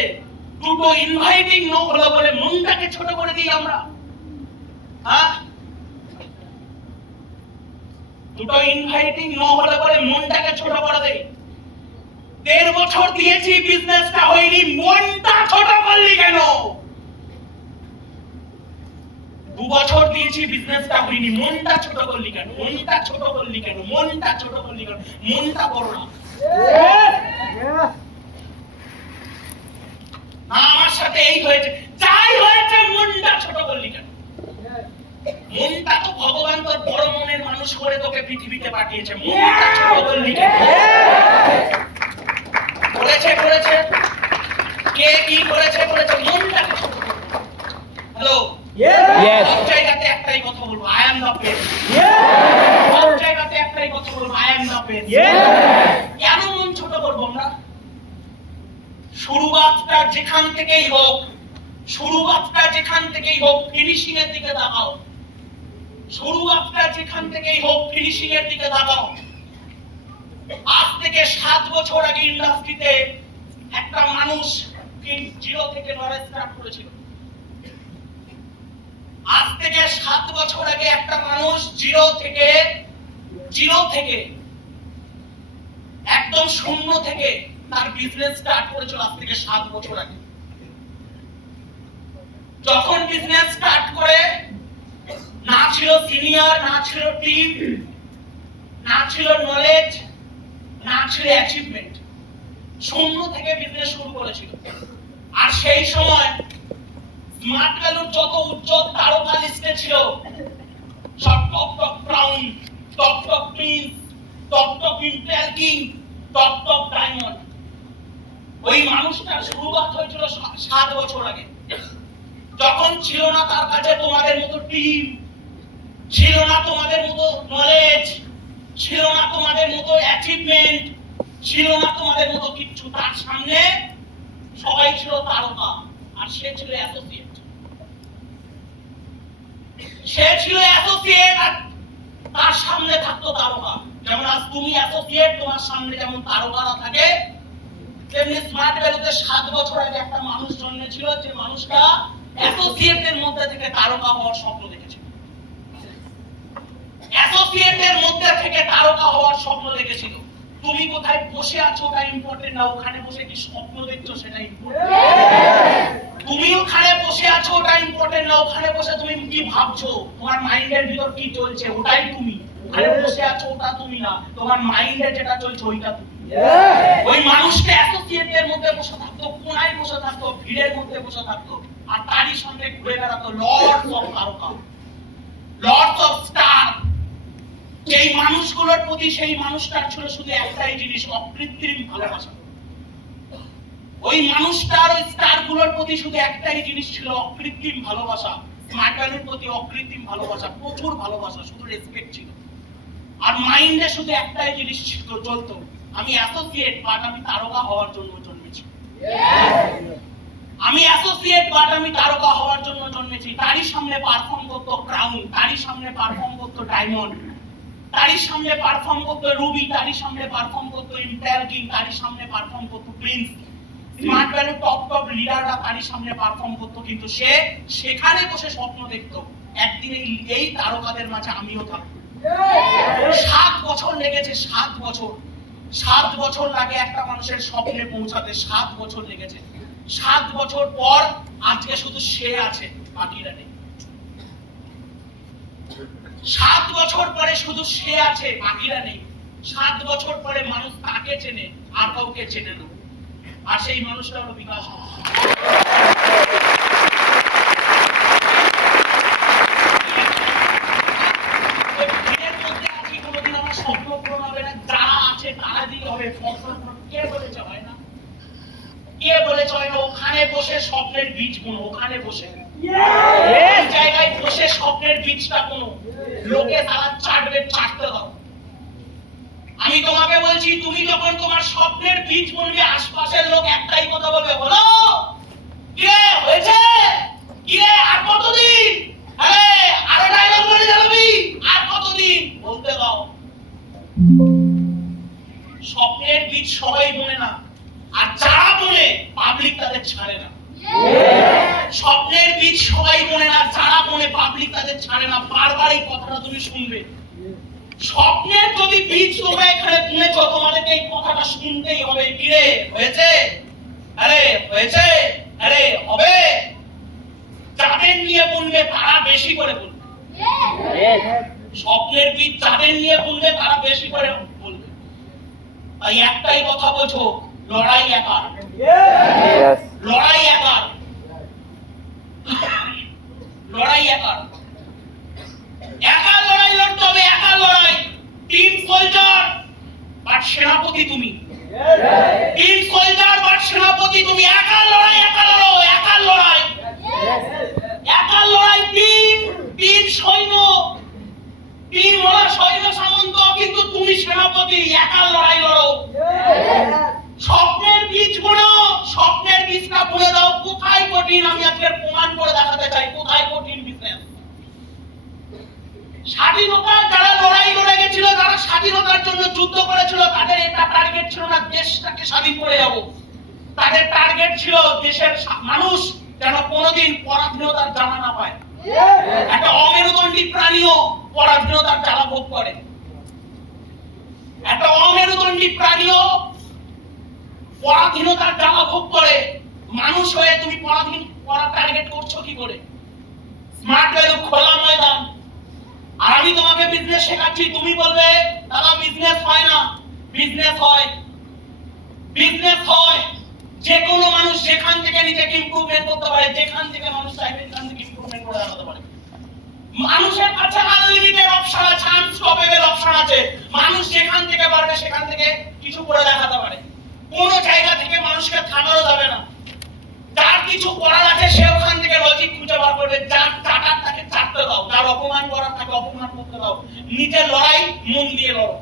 দুটো ইনভাইটিং নো হলো বলে মনটাকে ছোট করে দিই আমরা। হ্যাঁ, দুটো ইনভাইটিং নো হলো বলে মনটাকে ছোট করে দেই। 1.5 বছর দিয়েছি, বিজনেসটা হয়নি, মনটা ছোট করলি কেন? 2 বছর দিয়েছি, বিজনেসটা হয়নি, মনটা ছোট করলি কেন? মনটা ছোট করলি কেন? মনটা ছোট করলি কেন? মনটা বড় না। আমার সাথে এই হয়েছে, যাই হয়েছে, মনটা ছোট করলি কেন? মনটা তো ভগবান তোর বড় মনের মানুষ করে তোকে পৃথিবীতে পাঠিয়েছে, মনটা ছোট করলি কেন? করেছে কে কি করেছে, মনটা ছোট। হ্যালো, সব জায়গাতে একটাই কথা বলবো, আই এম দ্য বেস্ট। সব জায়গাতে একটাই কথা বলবো, আই এম দ্য বেস্ট। কেন মন ছোট করবো আমরা? শুরুয়াতটা যেখান থেকেই হোক, ফিনিশিং এর দিকে তাকাও। শুরুয়াতটা যেখান থেকেই হোক, ফিনিশিং এর দিকে তাকাও। আজ থেকে 7 বছর আগে ইন্ডাস্ট্রিতে একটা মানুষ 0 থেকে নড়ে স্টার্ট করেছিল। আজ থেকে 7 বছর আগে একটা মানুষ 0 থেকে একদম শূন্য থেকে তার বিজনেস স্টার্ট করেছিল। আজ থেকে 7 বছর আগে যখন বিজনেস স্টার্ট করে, না ছিল সিনিয়র, না ছিল টিম, না ছিল নলেজ, না ছিল অ্যাচিভমেন্ট, শূন্য থেকে বিজনেস শুরু করেছিল। আর সেই সময় স্মার্ট ভ্যালুর যত উজ্জ্বল তারকা লিস্টে ছিল, সব top top crown, top top Prince, top top imperial king, top top diamond, ওই মানুষটার শুরুয়াত হয়েছিল 7 বছর আগে, যখন ছিল না তার কাছে তোমাদের মতো টিম, ছিল না তোমাদের মতো নলেজ, ছিল না তোমাদের মতো অ্যাচিভমেন্ট, ছিল না তোমাদের মতো কিচ্ছু। তার সামনে সবাই ছিল তারকা, আর সে ছিল অ্যাসোসিয়েট। সে ছিল অ্যাসোসিয়েট আর তার সামনে থাকতো তারকা। যেমন আজ তুমি অ্যাসোসিয়েট, তোমার সামনে যেমন তারকারা থাকে, তেমনি স্মার্ট ভ্যালুতে 7 বছর আগে একটা মানুষ জন্মেছিল, যে মানুষটা অ্যাসোসিয়েটের মধ্যে থেকে তারকা হওয়ার স্বপ্ন দেখেছিল। অ্যাসোসিয়েটের মধ্যে থেকে তারকা হওয়ার স্বপ্ন দেখেছিল। তুমি কোথায় বসে আছো ওটা ইম্পর্টেন্ট না, ওখানে বসে কি স্বপ্ন দেখছো সেটা ইম্পর্টেন্ট। তুমি ওখানে বসে আছো ওটা ইম্পর্টেন্ট না, ওখানে বসে তুমি কি ভাবছো, তোমার মাইন্ডের ভিতর কি চলছে ওটাই তুমি। ওখানে বসে আছো ওটা তুমি না, তোমার মাইন্ডে যেটা চলছে ওইটা তুমি। ওই মানুষটা অ্যাসোসিয়েটের মধ্যে বসে থাকতো, কোনায় বসে থাকতো, ভিড়ের মধ্যে বসে থাকতো, আর তারই সঙ্গে ঘুরে বেড়াতো লর্ডস অফ তারকা, লর্ডস অফ স্টার। সেই মানুষগুলোর প্রতি সেই মানুষটার ছিল শুধু একটাই জিনিস, অকৃত্রিম ভালোবাসা। ওই মানুষটার ওই স্টার গুলোর প্রতি শুধু একটাই জিনিস ছিল, অকৃত্রিম ভালোবাসা। স্মার্ট ভ্যালুর প্রতি অকৃত্রিম ভালোবাসা, প্রচুর ভালোবাসা, শুধু রেসপেক্ট ছিল। আর মাইন্ডে শুধু একটাই জিনিস ছিল, চলতো, আমি অ্যাসোসিয়েট বাট আমি তারকা হওয়ার জন্য জন্মেছি। আমি অ্যাসোসিয়েট বাট আমি তারকা হওয়ার জন্য জন্মেছি। তারই সামনে পারফর্ম করতো ক্রাউন, তারই সামনে পারফর্ম করতো ডায়মন্ড, তারই সামনে পারফর্ম করতো রুবি, তারই সামনে পারফর্ম করতো ইম্পেরিয়াল কিং, তারই সামনে পারফর্ম করতো Prince. Smart value top top লিডাররা তারই সামনে পারফর্ম করতো, কিন্তু সে সেখানে বসে স্বপ্ন দেখতো একদিন এই তারকাদের মাঝে আমিও থাকবো। 7 বছর লেগেছে, 7 বছর। 7 বছর লাগে একটা মানুষের স্বপ্নে পৌঁছাতে, 7 বছর লেগেছে। 7 বছর পর আজকে শুধু সে আছে, বাকিরা নেই। 7 বছর পরে শুধু সে আছে, বাকিরা নেই। 7 বছর পরে মানুষ তাকে চেনে, আর কাউকে চেনে না। আর সেই মানুষটা হলো বিকাশ। কোনোদিন আমার স্বপ্ন পূরণ হবে না, যারা আছে তারা দিয়ে হবে। কে বলেছে হয় না? কে বলেছে হয় না? ওখানে বসে স্বপ্নের বীজ বুনো, ওখানে বসে এই জায়গায় বসে স্বপ্নের বীজটা বুনো। লোকে তারা চাটবে, চাটতে দাও। আমি তোমাকে বলছি, তুমি যখন তোমার স্বপ্নের বীজ বুনবে, আশপাশের লোক একটাই কথা বলবে, বলো কি রে হয়েছে, কি রে আর কতদিন, আরে আরো ডায়লগ বলে যাবি, আর কতদিন, বলতে দাও। স্বপ্নের বীজ সবাই বুনে না, আর যারা বুনে পাবলিক তাদের ছাড়ে না। স্বপ্নের বীজ সবাই বুনে না, যারা বুনে পাবলিক তাদের ছাড়ে না। বারবার এই কথাটা তুমি শুনবে। স্বপ্নের যদি বীজ তোমরা এখানে বুনেছো, তোমাদেরকে এই কথাটা শুনতেই হবে। কি রে হয়েছে, আরে হয়েছে, আরে হবে। যাদের নিয়ে বুনবে তারা বেশি করে বলবে। স্বপ্নের বীজ যাদের নিয়ে বুনবে তারা বেশি করে বলবে। তাই একটাই কথা বোঝো, লড়াই একার, লড়াই একার, লড়াই একার। একা লড়াই লড়তে হবে, একা লড়াই। টিম সোলজার বাট সেনাপতি তুমি, টিম সোলজার বাট সেনাপতি তুমি। একা লড়াই, একা লড়ো, একা লড়াই, একা লড়াই। টিম, টিম সৈন্য, টিম ওরা সৈন্য সামন্ত, কিন্তু তুমি সেনাপতি। একা লড়াই লড়ো। স্বপ্নের বীজ বুনো, স্বপ্নের বীজটা বুনে দাও। কোথায় কঠিন আমি আজকে প্রমাণ করে দেখাতে চাই, কোথায় কঠিন বিজনেস। স্বাধীনতা যারা লড়াই লড়ে গেছিল, যারা স্বাধীনতার জন্য যুদ্ধ করেছিল, তাদের এটা টার্গেট ছিল না দেশটাকে স্বাধীন করে যাব। তাদের টার্গেট ছিল দেশের মানুষ যেন কোনোদিন পরাধীনতার জ্বালা না পায়। একটা অমেরুদণ্ডী প্রাণীও পরাধীনতার জ্বালা ভোগ করে। একটা অমেরুদণ্ডী প্রাণীও পরাধীনতার জ্বালা ভোগ করে। মানুষ হয়ে তুমি পরাধীন করার টার্গেট করছো কি করে? স্মার্ট ভ্যালু খোলা ময়দান। আর আমি তোমাকে বিজনেস শেখাচ্ছি, তুমি বলবে দাদা বিজনেস হয় না। বিজনেস হয়, যে কোনো মানুষ যেখান থেকে নিজেকে ইমপ্রুভমেন্ট করতে পারে, যেখান থেকে মানুষ চাইবে সেখান থেকে ইমপ্রুভমেন্ট করে আনতে পারে। মানুষের কাছে আনলিমিটেড অপশন আছে, আনস্টপেবল অপশন আছে। মানুষ যেখান থেকে পারবে সেখান থেকে কিছু করে দেখাতে পারে। কোনো জায়গা থেকে মানুষকে থামানো যাবে না। যার কিছু করার আছে সে ওখান থেকে লজিক খুঁজে বার করবে। যার চাটার তাকে চাটতে দাও, যার অপমান করার তাকে অপমান করতে দাও। নিজের লড়াই মন দিয়ে লড়ো,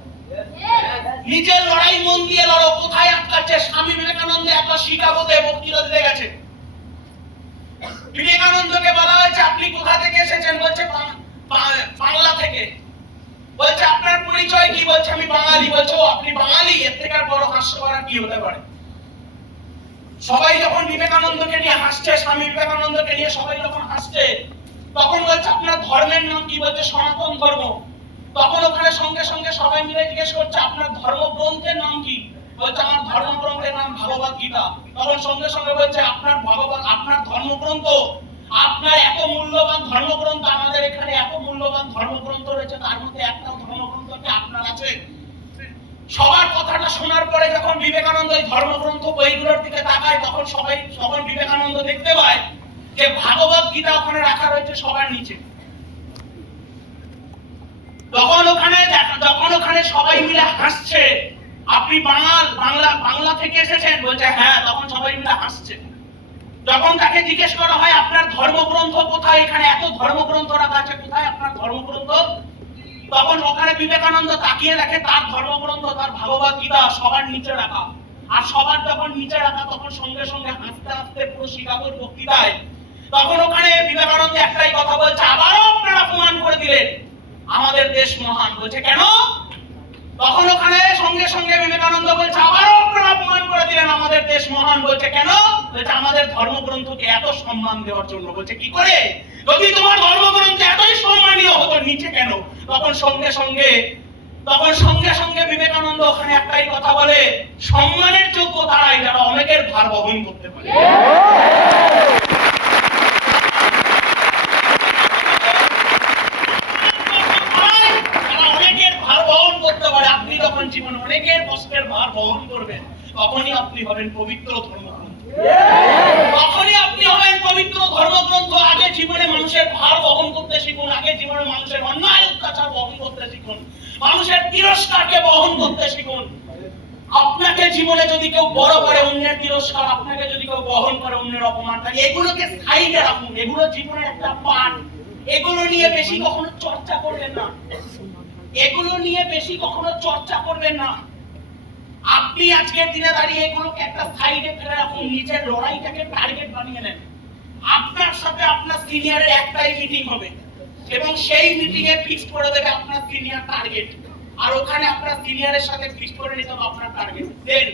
নিজের লড়াই মন দিয়ে লড়ো। কোথায় আটকাচ্ছে? স্বামী বিবেকানন্দ একটা শিকাগোতে বক্তৃতা দিতে গেছে। বিবেকানন্দকে বলা হয়েছে আপনি কোথা থেকে এসেছেন? বলছে বাংলা থেকে। বলছে আপনার পরিচয় কি? বলছে আমি বাঙালি। বলছে ও আপনি বাঙালি, এর থেকে আর বড় হাস্যকর কি হতে পারে? সবাই যখন বিবেকানন্দকে নিয়ে হাসছে, স্বামী বিবেকানন্দকে নিয়ে সবাই যখন হাসছে, তখন বলছে আপনার ধর্মের নাম কি? বলছে সনাতন ধর্ম। তখন ওখানে সঙ্গে সঙ্গে সবাই মিলে জিজ্ঞেস করছে আপনার ধর্মগ্রন্থের নাম কি? বলছে আমার ধর্মগ্রন্থের নাম ভগবত গীতা। তখন সঙ্গে সঙ্গে বলছে আপনার ধর্মগ্রন্থ, আপনার এত মূল্যবান ধর্মগ্রন্থ, আমাদের এখানে এত মূল্যবান ধর্মগ্রন্থ রয়েছে, তার মধ্যে একটা ধর্মগ্রন্থ কি আপনার আছে? সবার কথাটা শোনার পরে যখন বিবেকানন্দ এই ধর্মগ্রন্থ বইগুলোর দিকে তাকায়, তখন বিবেকানন্দ দেখতে পায় যে ভগবত গীতা ওখানে রাখা রয়েছে সবার নিচে। যখন ওখানে সবাই মিলে হাসছে, আপনি বাংলা থেকে এসেছেন? বলছে হ্যাঁ। তখন সবাই মিলে হাসছে। যখন তাকে জিজ্ঞেস করা হয় আপনার ধর্মগ্রন্থ কোথায়? এখানে এত ধর্মগ্রন্থ রাখা আছে, কোথায় আপনার ধর্মগ্রন্থ? তখন ওখানে বিবেকানন্দ তাকিয়ে দেখে তার ধর্মগ্রন্থ, তার ভগবত গীতা সবার নিচে রাখা। আর সবার যখন নিচে রাখা, তখন সঙ্গে সঙ্গে হাসতে হাসতে পুরো শিকাগোর বক্তৃতায় তখন ওখানে বিবেকানন্দ একটাই কথা বলছে, আবারও আপনারা প্রমাণ করে দিলেন আমাদের দেশ মহান। বলছে কেন? তখন ওখানে সঙ্গে সঙ্গে বিবেকানন্দ বলছে আবারও আপনারা প্রমাণ করে দিলেন আমাদের দেশ মহান। বলছে কেন? বলছে আমাদের ধর্মগ্রন্থকে এত সম্মান দেওয়ার জন্য। বলছে কি করে? যদি তোমার ধর্মগ্রন্থ এতই সম্মানীয় হতো, নিচে কেন? তখন সঙ্গে সঙ্গে বিবেকানন্দ ওখানে একটাই কথা বলে, সম্মানের যোগ্য তারাই যারা অনেকের ভার বহন করতে পারে। আপনি যখন জীবনে অনেকের কষ্টের ভার বহন করবেন, তখনই আপনি হবেন পবিত্র ধর্মগ্রন্থ। আগে জীবনে মানুষের ভার বহন করতে শিখুন, আগে জীবনে মানুষের অন্যায় অত্যাচার বহন করতে শিখুন, মানুষের তিরস্কারকে বহন করতে শিখুন। আপনাকে জীবনে যদি কেউ বড় করে অন্যের তিরস্কার, আপনাকে যদি কেউ বহন করে অন্যের অপমান, তাহলে এগুলোকে সাইডে রাখুন। এগুলো জীবনের একটা পার্ট। এগুলো নিয়ে বেশি কখনো চর্চা করবেন না। আপনি আজকের দিনে দাঁড়িয়ে এগুলোকে একটা সাইডে ফেলে রাখুন, নিজের লড়াইটাকে টার্গেট বানিয়ে নেন। আপনার সাথে আপনার সিনিয়রের একটাই মিটিং হবে এবং সেই মিটিং এ ফিক্স করে দেবে আপনার সিনিয়র টার্গেট, আর ওখানে আপনার সিনিয়রের সাথে ফিক্স করে নিতে হবে আপনার টার্গেট। দেন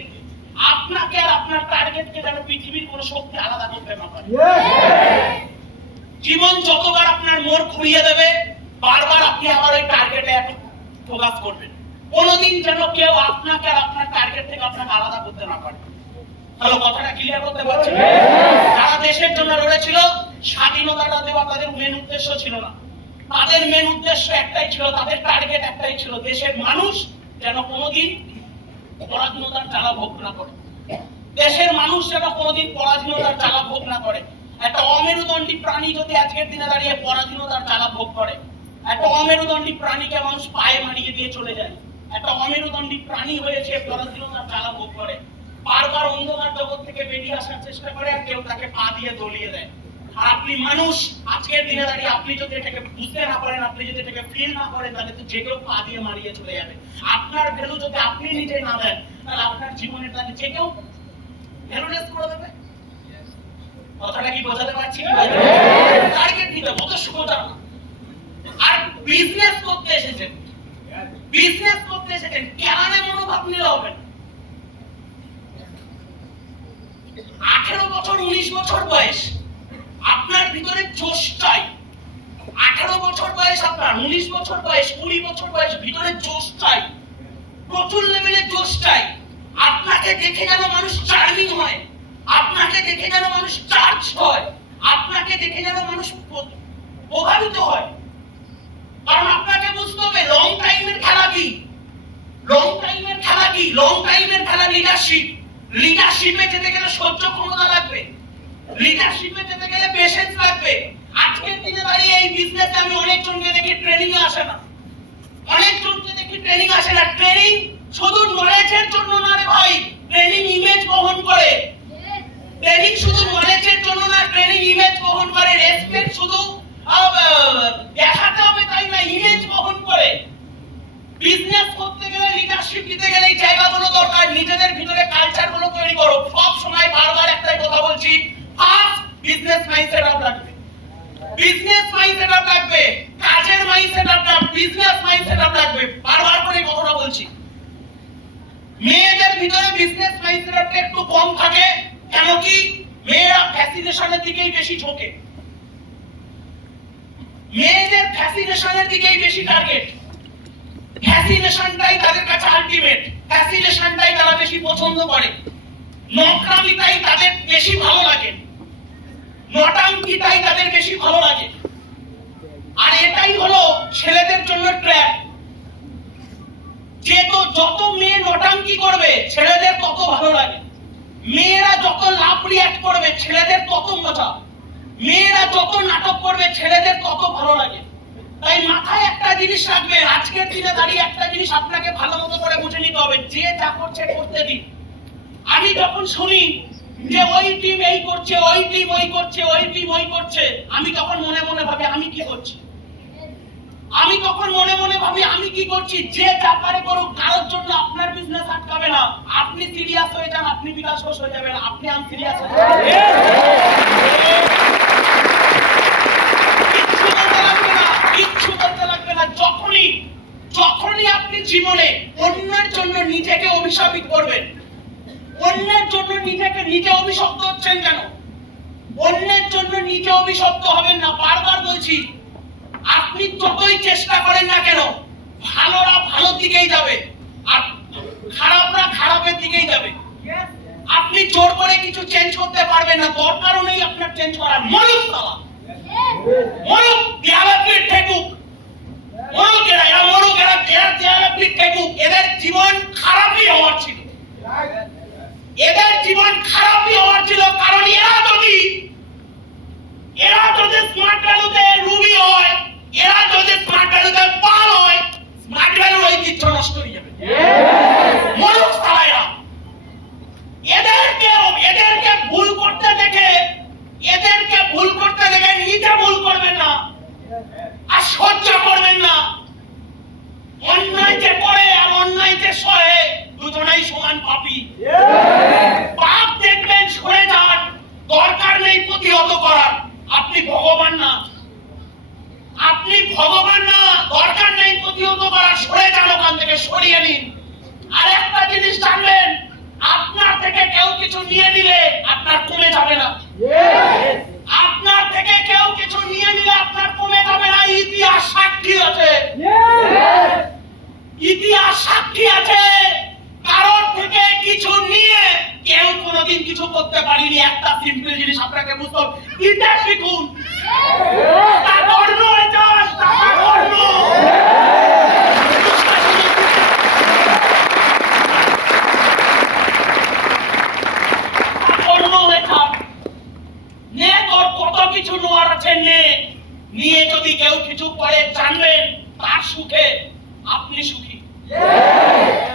আপনাকে আর আপনার টার্গেটকে যেন পৃথিবীর কোনো শক্তি আলাদা করতে না পারে। জীবন যতবার আপনার মোড় ঘুরিয়ে দেবে, বারবার আপনি আবার ওই টার্গেটে ফোকাস করবেন। কোনোদিন যেন কেউ আপনাকে আর আপনার টার্গেট থেকে আপনাকে আলাদা করতে না পারে। হ্যালো, কথাটা ক্লিয়ার করতে পারছেন? যারা দেশের জন্য লড়েছিল, স্বাধীনতাটা দেওয়া তাদের মেন উদ্দেশ্য ছিল না। তাদের মেন উদ্দেশ্য একটাই ছিল, তাদের টার্গেট একটাই ছিল, দেশের মানুষ যেন কোনোদিন পরাধীনতার জ্বালা ভোগ না করে। দেশের মানুষ যেন কোনোদিন পরাধীনতার জ্বালা ভোগ না করে। একটা অমেরুদণ্ডী প্রাণী যদি আজকের দিনে দাঁড়িয়ে পরাধীনতার জ্বালা ভোগ করে, একটা অমেরুদণ্ডী প্রাণীকে মানুষ পায়ে মারিয়ে দিয়ে চলে যায়, একটা অমেরুদণ্ডী প্রাণী হয়েছে পরাধীনতার জ্বালা ভোগ করে, বারবার অন্ধকার জগৎ থেকে বেরিয়ে আসার চেষ্টা করে, আর কেউ তাকে পা দিয়ে দলিয়ে দেয়। আর আপনি মানুষ, আজকের দিনে দাঁড়িয়ে আপনি যদি এটাকে বুঝতে না পারেন, আপনি যদি এটাকে ফিল না করেন, তাহলে তো যে কেউ পা দিয়ে মারিয়ে চলে যাবে। আপনার ভ্যালু যদি আপনি নিজে না দেন, তাহলে আপনার জীবনে তাহলে যে কেউ ভ্যালুলেস করে দেবে। কথাটা কি বোঝাতে পারছি? টার্গেট নিতে কত সোজা। আর বিজনেস করতে এসেছেন, কেরানে মনোভাব নিলে হবে না। 18 বছর 19 বছর বয়স, আপনার ভিতরে জোশ চাই। 18 বছর বয়স আপনার, 19 বছর বয়স, 20 বছর বয়স, ভিতরে জোশ চাই, প্রচুর লেভেলের জোশ চাই। আপনাকে দেখে যেন মানুষ চার্মিং হয়, আপনাকে দেখে যেন মানুষ চার্জ হয়, আপনাকে দেখে যেন মানুষ প্রভাবিত হয়। কারণ আপনাকে বুঝতে হবে লং টাইমের খেলা কি। লং টাইমের খেলা কি? লং টাইমের খেলা লিডারশিপ। লিডারশিপে যেতে গেলে সহ্য ক্ষমতা লাগবে, লিডারশিপে যেতে গেলে পেশেন্স লাগবে। আজকের দিনে দাঁড়িয়ে এই বিজনেসে আমি অনেকজনকে দেখি ট্রেনিং এ আসে না, অনেকজনকে দেখি ট্রেনিং আসে না। ট্রেনিং শুধু নলেজের জন্য না রে ভাই, ট্রেনিং ইমেজ বহন করে। ট্রেনিং শুধু নলেজের জন্য না, ট্রেনিং ইমেজ বহন করে। রেসপেক্ট শুধু দেখাতে হবে তাই না, ইমেজ বহন করে। বিজনেস করতে গেলে, লিডারশিপ দিতে গেলে এই জায়গাগুলো দরকার। নিজেদের ভিতরে কালচারগুলো তৈরি করো। সব সময় বারবার একটাই কথা বলছি, ফার্স্ট বিজনেস মাইন্ডসেট আপ লাগবে, বিজনেস মাইন্ডসেট আপ লাগবে, কাজের মাইন্ডসেট আপ লাগবে, বিজনেস মাইন্ডসেট আপ লাগবে। বারবার করে কথাটা বলছি। মেয়েদের ভিতরে বিজনেস মাইন্ডসেট আপটা একটু কম থাকে, কেন কি? মেয়েরা ফ্যাসিনেশনের দিকেই বেশি ঝোঁকে, মেয়েদের ফ্যাসিনেশনের দিকেই বেশি টার্গেট। ফ্যাসিনেশনটাই তাদের কাছে আলটিমেট, ফ্যাসিনেশনটাই তারা বেশি পছন্দ করে, নকরামিটাই তাদের বেশি ভালো লাগে, নটাঙ্কিটাই তাদের বেশি ভালো লাগে। আর এটাই হলো ছেলেদের জন্য ট্র্যাপ। যে তো যত মেয়ে নটাঙ্কি করবে ছেলেদের তত ভালো লাগে, মেয়েরা যত লাভ রিঅ্যাক্ট করবে ছেলেদের তত মজা, মেয়েরা যত নাটক করবে ছেলেদের তত ভালো লাগে। তাই মাথায় একটা জিনিস রাখবেন, আজকের দিনে দাঁড়িয়ে একটা জিনিস আপনাকে ভালো মতো করে বুঝে নিতে হবে, যে যা করছে করতে দিন। আমি যখন শুনি যে ওই টিম এই করছে, ওই টিম ওই করছে, ওই টিম ওই করছে, আমি তখন মনে মনে ভাবি আমি কি করছি, আমি তখন মনে মনে ভাবি আমি কি করছি। যে যা পারে করুক, কারোর জন্য আপনার বিজনেস আটকাবে না। আপনি সিরিয়াস হয়ে যান, আপনি বিকাশ হয়ে যাবেন, আপনি আনসিরিয়াস হয়ে যাবেন। কিচ্ছু করতে লাগবে না। যখনই আপনি জীবনে অন্যের জন্য নিজেকে অভিশাপিত করবেন, অন্যের জন্য নিজে অভিশপ্ত হচ্ছেন কেন? অন্যের জন্য নিজে অভিশপ্ত হবেন না। বারবার বলছি, আপনি যতই চেষ্টা করেন না কেন, ভালোরা ভালোর দিকেই যাবে আর খারাপরা খারাপের দিকেই যাবে। আপনি জোর করে কিছু চেঞ্জ করতে পারবেন না, দরকারও নেই আপনার চেঞ্জ করার। মরুক তারা, মরুক, দেয়ালে পিঠ ঠেকুক, মরুক এরা মরুক, এরা দেয়ালে পিঠ ঠেকুক। এদের জীবন খারাপই হওয়ার ছিল, এদের জীবন খারাপই হওয়ার ছিল। কারণ এরা যদি স্মার্ট ভ্যালুতে রুবি হয়, এরা যদি স্মার্ট ভ্যালুতে পাল হয়, স্মার্ট ভ্যালুর ঐতিহ্য নষ্ট হয়ে যাবে। মরুক তারা। এদেরকে ভুল করতে দেখে নিজে ভুল করবেন না আর সহ্য করবেন না। অন্যায় যে করে আর অন্যায় যে সহে, দুজনাই সমান পাপী। পাপ দেখবেন সরে যান, দরকার নেই প্রতিহত করার। আপনি ভগবান না, আপনি ভগবান না, দরকার নেই প্রতিহত করার। সরে যান, ওখান থেকে সরিয়ে নিন। আর একটা জিনিস জানবেন, আপনার থেকে কেউ কিছু নিয়ে নিলে আপনার কমে যাবে না। আপনার থেকে কেউ কিছু নিয়ে নিলে আপনার কমে যাবে না। ইতিহাস সাক্ষী আছে, ইতিহাস সাক্ষী আছে। কারোর থেকে কিছু নিয়ে কেউ কোনোদিন কিছু করতে পারেনি। একটা সিম্পল জিনিস আপনাকে বুঝতে হবে, ইতিহাস শিখুন। নিয়ে যদি কেউ কিছু করে, জানবেন তার সুখে আপনি সুখী,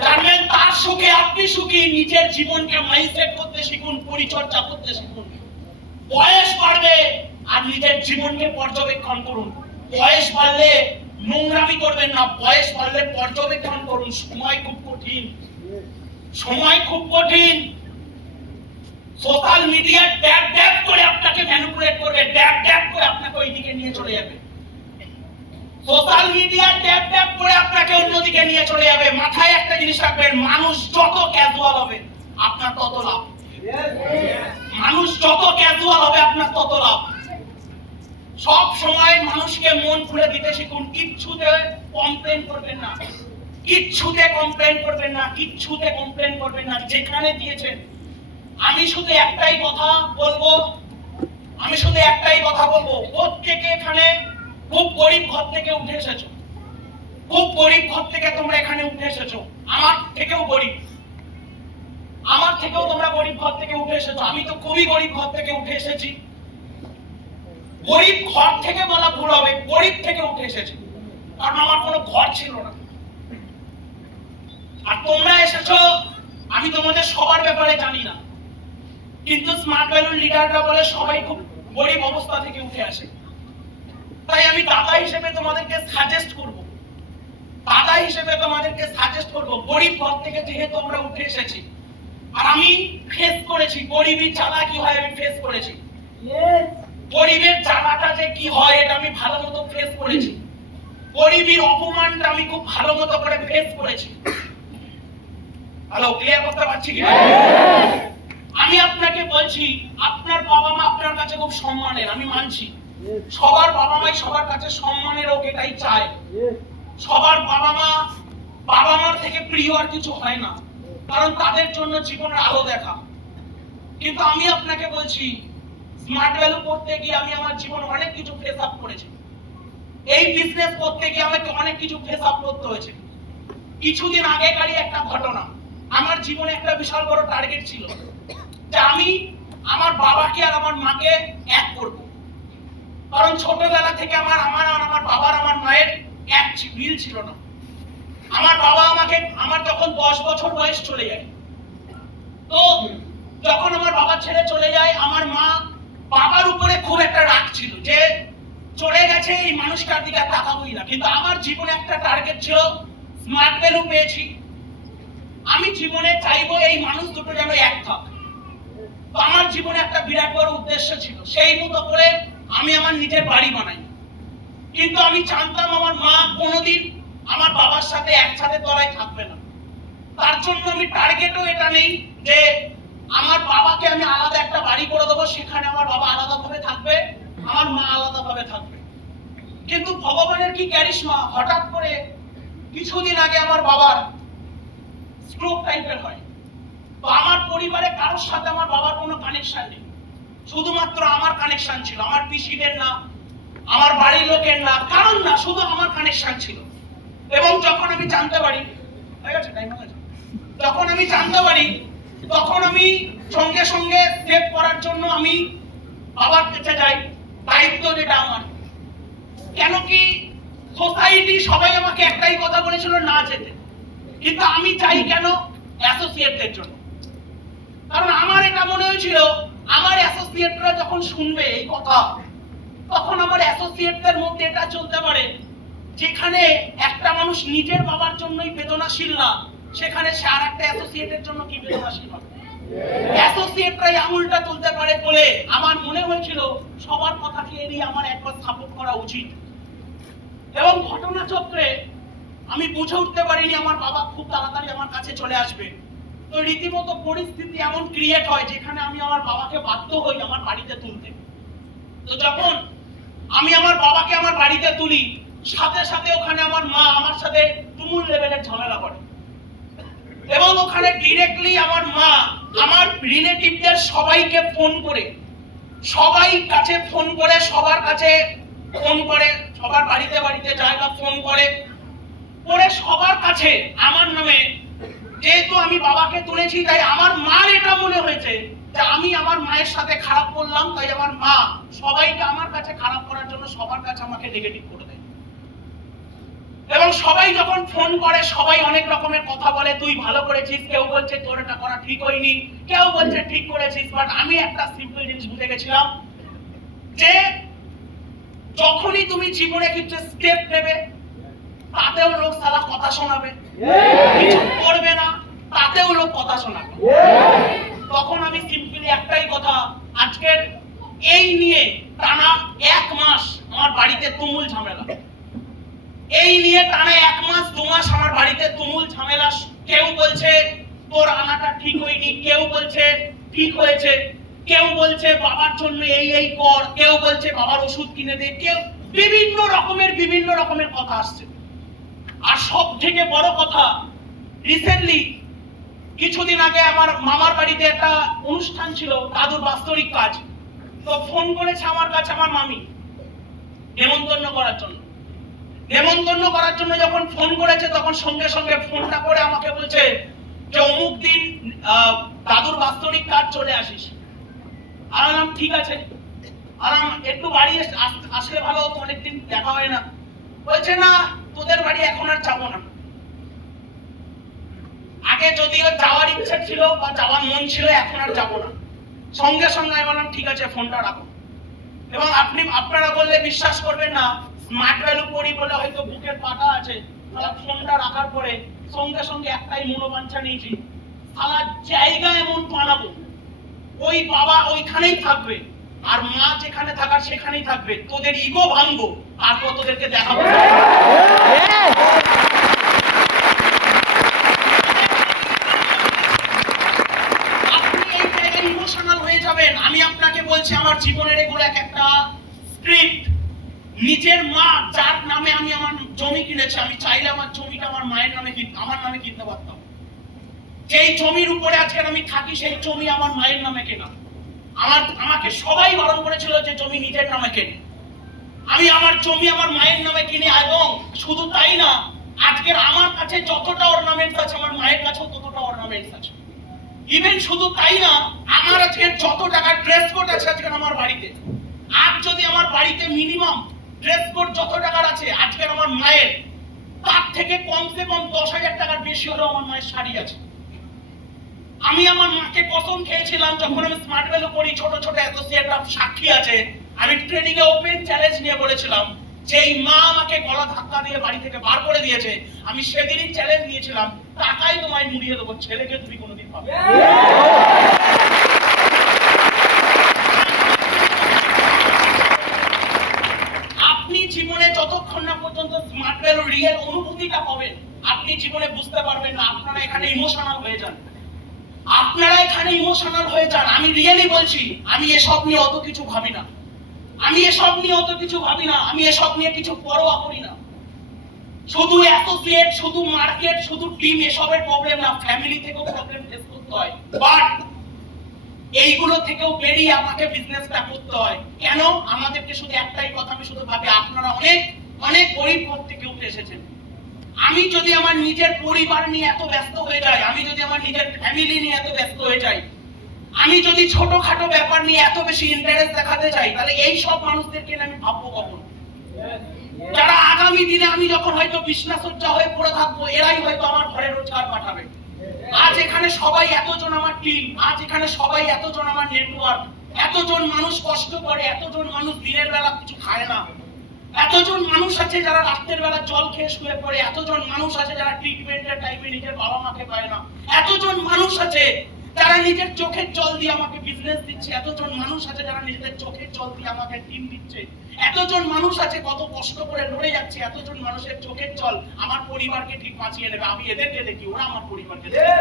জানবেন তার সুখে আপনি সুখী। নিজের জীবনকে মাইন্ডসেট করতে শিখুন, পরিচর্যা করতে শিখুন। বয়স বাড়বে আর নিজের জীবনকে পর্যবেক্ষণ করুন। বয়স বাড়লে নোংরামি করবেন না, বয়স বাড়লে পর্যবেক্ষণ করুন। সময় খুব কঠিন, সময় খুব কঠিন। সোশ্যাল মিডিয়া ড্যাব ড্যাব করে আপনাকে ম্যানিপুলেট করবে, ড্যাব ড্যাব করে আপনাকে ওই দিকে নিয়ে চলে যাবে। সোশ্যাল মিডিয়া ড্যাব ড্যাব করে আপনাকে অন্যদিকে নিয়ে চলে যাবে। মাথায় একটা জিনিস রাখবেন, মানুষ যত ক্যাজুয়াল হবে আপনার তত লাভ। মানুষ যত ক্যাজুয়াল হবে আপনার তত লাভ। সব সময় মানুষকে মন খুলে দিতে শিখুন। কিচ্ছুতে কমপ্লেন করবেন না, কিচ্ছুতে কমপ্লেন করবেন না, কিচ্ছুতে কমপ্লেন করবেন না। যেখানে দিয়েছেন, আমি শুধু একটাই কথা বলবো, প্রত্যেকে এখানে খুব গরিব ঘর থেকে উঠে এসেছো, খুব গরিব ঘর থেকে তোমরা এখানে উঠে এসেছো। আমার থেকেও গরিব, আমার থেকেও তোমরা গরিব ঘর থেকে উঠে এসেছো, আমি তো খুবই গরিব ঘর থেকে উঠে এসেছি। গরিব ঘর থেকে বলা ভুল হবে, গরিব থেকে উঠে এসেছি, কারণ আমার কোনো ঘর ছিল না। আর তোমরা এসেছো, আমি তোমাদের সবার ব্যাপারে জানি না, কিন্তু স্মার্ট ভ্যালুর লিডাররা বলে সবাই খুব গরিব অবস্থা থেকে উঠে আসে। তাই আমি দাদা হিসেবে তোমাদেরকে সাজেস্ট করব, গরিব ঘর থেকে যেহেতু আমরা উঠে এসেছি, আর আমি ফেস করেছি গরিবের জ্বালা কি হয়, আমি ফেস করেছি। গরিবের জ্বালাটা যে কি হয় এটা আমি ভালো মতো ফেস করেছি, গরিবের অপমানটা আমি খুব ভালো মতো করে ফেস করেছি। হ্যালো, ক্লিয়ার করতে পারছি কি? আমি আপনাকে বলছি, আপনার বাবা মা আপনার কাছে খুব সম্মানের, আমি মানছি। সবার বাবা মাই সবার কাছে সম্মানের হোক এটাই চায়। সবার বাবা মার থেকে প্রিয় আর কিছু হয় না, কারণ তাদের জন্য জীবনের আলো দেখা। কিন্তু আমি আপনাকে বলছি, স্মার্ট ভ্যালু করতে গিয়ে আমি আমার জীবনে অনেক কিছু ফেস আপ করেছি। এই বিজনেস করতে গিয়ে আমাকে অনেক কিছু ফেস আপ করতে হয়েছে। কিছুদিন আগেকারই একটা ঘটনা, আমার জীবনে একটা বিশাল বড় টার্গেট ছিল যে আমি আমার বাবাকে আর আমার মাকে এক করব। কারণ ছোটবেলা থেকে আমার বাবার আমার মায়ের এক মিল ছিল না। আমার বাবা আমার যখন 10 বছর বয়স চলে যায়, তো যখন আমার বাবা ছেড়ে চলে যায়, আমার মা বাবার উপরে খুব একটা রাগ ছিল যে চলে গেছে, এই মানুষটার দিকে তাকাবোই না। কিন্তু আমার জীবনে একটা টার্গেট ছিল, স্মার্ট ভ্যালু পেয়েছি, আমি জীবনে চাইবো এই মানুষ দুটো যেন এক থাক। তো আমার জীবনে একটা বিরাট বড় উদ্দেশ্য ছিল, সেই মতো করে আমি আমার নিজের বাড়ি বানাই। কিন্তু আমি জানতাম আমার মা কোনোদিন আমার বাবার সাথে একসাথে তলায় থাকবে না। তার জন্য আমি টার্গেটও এটা নেই যে আমার বাবাকে আমি আলাদা একটা বাড়ি করে দেবো, সেখানে আমার বাবা আলাদাভাবে থাকবে, আমার মা আলাদাভাবে থাকবে। কিন্তু ভগবানের কি ক্যারিশমা, হঠাৎ করে কিছুদিন আগে আমার বাবার স্ট্রোক টাইপের হয়। তো আমার পরিবারে কারোর সাথে আমার বাবার কোনো কানেকশন নেই, শুধুমাত্র আমার কানেকশন ছিল, আমার পিসিদের না, আমার বাড়ির লোকের না, কারণ না, শুধু আমার কানেকশন ছিল। এবং যখন আমি জানতে পারি, তখন আমি সঙ্গে সঙ্গে স্টেপ করার জন্য আমি বাবার কাছে যাই, দায়িত্ব যেটা আমার। কেন কি সোসাইটি সবাই আমাকে একটাই কথা বলেছিল, না যেতে, কিন্তু আমি চাই কেন, অ্যাসোসিয়েটদের জন্য। কারণ আমার এটা মনে হয়েছিল, আমার অ্যাসোসিয়েটরা যখন শুনবে এই কথা, তখন আমার অ্যাসোসিয়েটদের মধ্যে এটা চলতে পারে, যেখানে একটা মানুষ নিজের বাবার জন্যই বেদনাশীল না, সেখানে সে আর একটা অ্যাসোসিয়েটের জন্য কি বেদনাশীল হবে। অ্যাসোসিয়েটরাই আঙুলটা তুলতে পারে বলে আমার মনে হয়েছিল সবার কথাকে এড়িয়ে আমার একবার সাপোর্ট করা উচিত। এবং ঘটনাচক্রে আমি বুঝে উঠতে পারিনি আমার বাবা খুব তাড়াতাড়ি আমার কাছে চলে আসবে। তো রীতিমতো পরিস্থিতি এমন ক্রিয়েট হয় যেখানে আমি আমার বাবাকে বাধ্য হই আমার বাড়িতে তুলতে। তো যখন আমি আমার বাবাকে আমার বাড়িতে তুলি, সাথে সাথে ওখানে আমার মা আমার সাথে তুমুল লেভেলের ঝামেলা করে, এবং ওখানে ডিরেক্টলি আমার মা আমার রিলেটিভদের সবাইকে ফোন করে, সবার কাছে ফোন করে, সবার বাড়িতে জায়গা ফোন করে সবার কাছে আমার নামে, যেহেতু আমি বাবাকে তুলেছি, তাই আমার মার এটা মনে হয়েছে যে আমি আমার মায়ের সাথে খারাপ করলাম, তাই আমার মা সবাইকে আমার কাছে খারাপ করার জন্য সবার কাছে আমাকে নেগেটিভ করে দেয়। এবং সবাই যখন ফোন করে, সবাই অনেক রকমের কথা বলে, তুই ভালো করেছিস, কেউ বলছে তোর এটা করা ঠিক হয়নি, কেউ বলছে ঠিক করেছিস। বাট আমি একটা সিম্পল জিনিস বুঝে গেছিলাম যে যখনই তুমি জীবনে কিছু স্টেপ নেবে, তাতেও লোক সালা কথা শোনাবে, কিছু করবে না, তাতেও লোক কথা শোনাবে। তখন আমি সিম্পলি একটাই কথা, আজকের এই নিয়ে টানা 1 মাস আমার বাড়িতে তুমুল ঝামেলা, এই নিয়ে টানা 1 মাস 2 মাস আমার বাড়িতে তুমুল ঝামেলা। কেউ বলছে তোর আনাটা ঠিক হয়নি, কেউ বলছে ঠিক হয়েছে, কেউ বলছে বাবার জন্য এই কর, কেউ বলছে বাবার ওষুধ কিনে দে, কেউ বিভিন্ন রকমের কথা আসছে। আর সব থেকে বড় কথা, রিসেন্টলি কিছুদিন আগে আমার মামার বাড়িতে একটা অনুষ্ঠান ছিল, দাদুর বাস্তবিক কাজ। তো ফোন করেছে আমার কাছে আমার মামি নেমন্তন্ন করার জন্য। নেমন্তন্ন করার জন্য যখন ফোন করেছে তখন সঙ্গে সঙ্গে ফোনটা করে আমাকে বলছে যে অমুক দিন দাদুর বাস্তবিক কাজ চলে আসিস। আর আমি ঠিক আছে, আর একটু বাড়ি আসলে ভালো হতো, অনেকদিন দেখা হয় না। বলছে না তোদের বাড়ি এখন আর যাবো না। আগে যদিও যাওয়ার ইচ্ছা ছিল বা যাওয়ার মন ছিল, এখন আর যাবো না। সঙ্গে সঙ্গে আমি বললাম ঠিক আছে ফোনটা রাখো। এবং আপনারা বললে বিশ্বাস করবেন না, স্মার্ট ভ্যালু করি বলে হয়তো বুকের পাটা আছে, ফোনটা রাখার পরে সঙ্গে সঙ্গে একটাই মনোবাঞ্ছা নিয়েছি, সারা জায়গা এমন বানাবো ওই বাবা ওইখানেই থাকবে আর মা যেখানে থাকার সেখানেই থাকবে, তোদের ইগো ভাঙবো তারপর তোদেরকে দেখাবো। আপনি এই জায়গায় ইমোশনাল হয়ে যাবেন। আমি আপনাকে বলছি আমার জীবনের এগুলো একটা স্ক্রিপ্ট। নিজের মা যার নামে আমি আমার জমি কিনেছি, আমি চাইলে আমার জমিটা আমার মায়ের নামে আমার নামে কিনতে পারতাম। যেই জমির উপরে আজকে আমি থাকি সেই জমি আমার মায়ের নামে কেনা। আমাকে সবাই বারণ করেছিল যে জমি নিজের নামে কেনে। আমি আমার জমি আমার মায়ের নামে কিনে, এবং শুধু তাই না, আজকের আমার কাছে যতটা অর্নামেন্টস আছে আমার মায়ের কাছেও ততটা অর্নামেন্টস আছে। ইভেন শুধু তাই না, আমার আজকে যত টাকা ড্রেস কোড আছে আজকে আমার বাড়িতে, আজ যদি আমার বাড়িতে মিনিমাম ড্রেস কোড যত টাকার আছে আজকে আমার মায়ের, তার থেকে কমসে কম 10,000 টাকার বেশি হলেও আমার মায়ের শাড়ি আছে। আমি আমার মাকে কসম খেয়েছিলাম যখন আমি স্মার্ট ভ্যালু করি, ছোট ছোট অ্যাসোসিয়েট সাক্ষী আছে, আমি ট্রেনিং এ ওপেন চ্যালেঞ্জ নিয়ে বলেছিলাম যে এই মা আমাকে গলা ধাক্কা দিয়ে বাড়ি থেকে বার করে দিয়েছে, আমি সেদিনই চ্যালেঞ্জ নিয়েছিলাম টাকাই তোমায় মুড়িয়ে দেবো, ছেলেকে তুমি কোনোদিন পাবে। আপনি জীবনে যতক্ষণ না পর্যন্ত স্মার্ট ভ্যালু রিয়েল অনুভূতিটা পাবেন, আপনি জীবনে বুঝতে পারবেন না। আপনারা এখানে ইমোশনাল হয়ে যান, আপনারা এখানে ইমোশনাল হয়ে যান। আমি রিয়েলি বলছি, আমি এসব নিয়ে অত কিছু ভাবি না, আমি এসব নিয়ে অত কিছু ভাবি না, আমি এসব নিয়ে কিছু পরোয়া করি না। শুধু অ্যাসোসিয়েট, শুধু মার্কেট, শুধু টিম এসবের প্রবলেম না, ফ্যামিলি থেকেও প্রবলেম ফেস করতে হয়। বাট এইগুলো থেকেও বেরিয়ে আমাকে বিজনেসটা করতে হয়। কেন? আমাদেরকে শুধু একটাই কথা আমি শুধু ভাবি, আপনারা অনেক অনেক গরিব ঘর থেকে উঠে এসেছেন। আমি যদি আমার নিজের পরিবার নিয়ে এত ব্যস্ত হয়ে যাই, আমি যদি আমার নিজের ফ্যামিলি নিয়ে এত ব্যস্ত হয়ে যাই, আমি যদি ছোটখাটো ব্যাপার নিয়ে এত বেশি ইন্টারেস্ট দেখাতে চাই, তাহলে এই সব মানুষদেরকে আমি ভাববো কখন? যারা আগামী দিনে আমি যখন হয়তো বিছনাসজ্জা হয়ে পড়ে থাকবো, এরাই হয়তো আমার ঘরে রোজগার পাঠাবে। আজ এখানে সবাই এতজন আমার টিম, আজ এখানে সবাই এতজন আমার নেটওয়ার্ক, এতজন মানুষ কষ্ট করে, এতজন মানুষ দিনের বেলা কিছু খায় না, এতজন মানুষ আছে যারা রাতের বেলা জল খেয়ে শুয়ে পড়ে, এতজন মানুষ আছে যারা ট্রিটমেন্টের টাইমে নিজের বাবা মাকে পায় না, এতজন মানুষ আছে যারা নিজের চোখের জল দিয়ে আমাকে বিজনেস দিচ্ছে, এতজন মানুষ আছে যারা নিজেদের চোখের জল দিয়ে আমাকে টিম দিচ্ছে, এতজন মানুষ আছে কত কষ্ট করে লড়ে যাচ্ছে, এতজন মানুষের চোখের জল আমার পরিবারকে ঠিক বাঁচিয়ে নেবে। আমি এদেরকে দেখি, ওরা আমার পরিবারকে দেখে।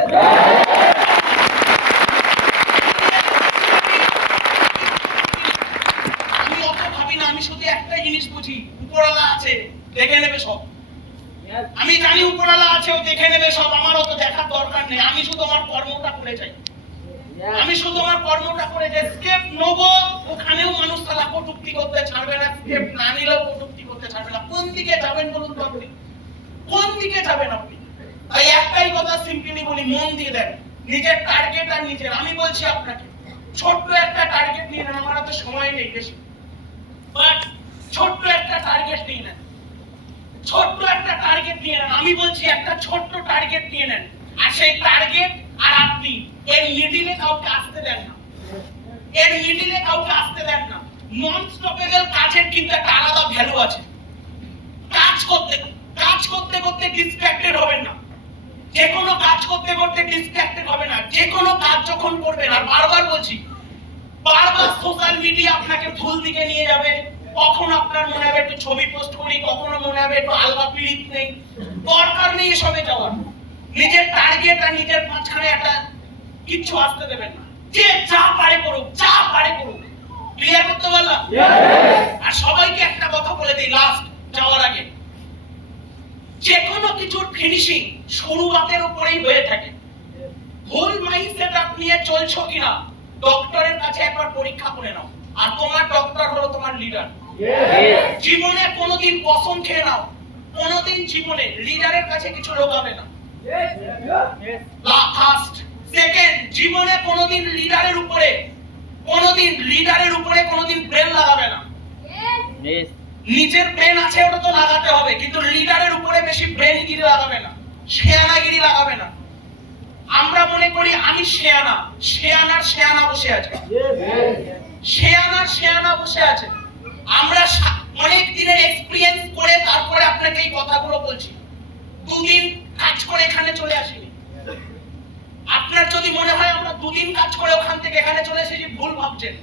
আমি অত ভাবি না, আমি শুধু একটা জিনিস বুঝি, উপরওয়ালা আছে দেখে নেবে সব। আমি জানি উপরওয়ালা আছে, ও দেখে নেবে সব, আমার অত দেখার দরকার নেই। আমি শুধু আমার কর্মটা করে যাই, আমি শুধু আমার কর্মটা করে যাই। স্টেপ নেবো, ওখানেও মানুষ তারা কটূক্তি করতে ছাড়বে না, স্টেপ না নিলেও কটূক্তি করতে ছাড়বে না। কোন দিকে যাবেন বলুন তো আপনি? কোন দিকে যাবেন আপনি? তাই একটাই কথা সিম্পলি বলি, মন দিয়ে দেন নিজের টার্গেট আর নিজের। আমি বলছি আপনাকে ছোট্ট একটা টার্গেট নিয়ে নেন, আমার তো সময় নেই বেশি, বাট ছোট্ট একটা টার্গেট নিয়ে নেন, ছোট্ট একটা টার্গেট নিয়ে নেন। আমি বলছি একটা ছোট্ট টার্গেট নিয়ে নেন, আর সেই টার্গেট আর আপনি এর মিডিলে কাউকে আসতে দেন না, এর মিডিলে কাউকে আসতে দেন না। নন স্টপেবল কাজের কিন্তু একটা আলাদা ভ্যালু আছে। কাজ করতে করতে ডিস্ট্রাক্টেড হবেন না, যে কোনো কাজ করতে করতে ডিস্ট্রাক্টেড হবে না। যে কোনো কাজ যখন করবেন, আর বারবার বলছি, বারবার সোশ্যাল মিডিয়া আপনাকে ভুল দিকে নিয়ে যাবে। কখনো আপনার মনে হবে একটু ছবি পোস্ট করি, কখনো মনে হবে একটু আলগা পিড়িত নেই, দরকার নেই এসবে যাওয়ার। নিজের টার্গেট আর নিজের মাঝখানে একটা কিচ্ছু আসতে দেবেন না। যে যা পারে করুক, যা পারে করুক। ক্লিয়ার করতে পারলাম? আর সবাইকে একটা কথা বলে দিই লাস্ট যাওয়ার আগে, যে কোনো কিছুর ফিনিশিং শুরুয়াতের উপরেই হয়ে থাকে। ভুল মাইন্ডসেট নিয়ে চলছো কিনা ডক্টরের কাছে একবার পরীক্ষা করে নাও, আর তোমার ডক্টর হলো তোমার লিডার। জীবনে কোনোদিন কসম খেয়ে নাও কোনোদিন জীবনে লিডারের কাছে কিছু লোকাবে না। ফার্স্ট, সেকেন্ড, জীবনে কোনোদিন লিডারের উপরে কোনোদিন ব্রেন লাগাবে না। নিজের ব্রেন আছে ওটা তো লাগাতে হবে, কিন্তু লিডারের উপরে বেশি ব্রেনগিরি লাগাবে না, শেয়ানাগিরি লাগাবে না। আমরা মনে করি আমি শেয়ানার বসে আছে, শেয়ানার বসে আছে। আমরা অনেক দিনের এক্সপেরিয়েন্স করে তারপরে আপনাকে এই কথাগুলো বলছি। দুদিন কাজ করে এখানে চলে আসিনি। আপনার যদি মনে হয় আমরা দুদিন কাজ করে ওখান থেকে এখানে চলে এসেছি, ভুল ভাবছেন।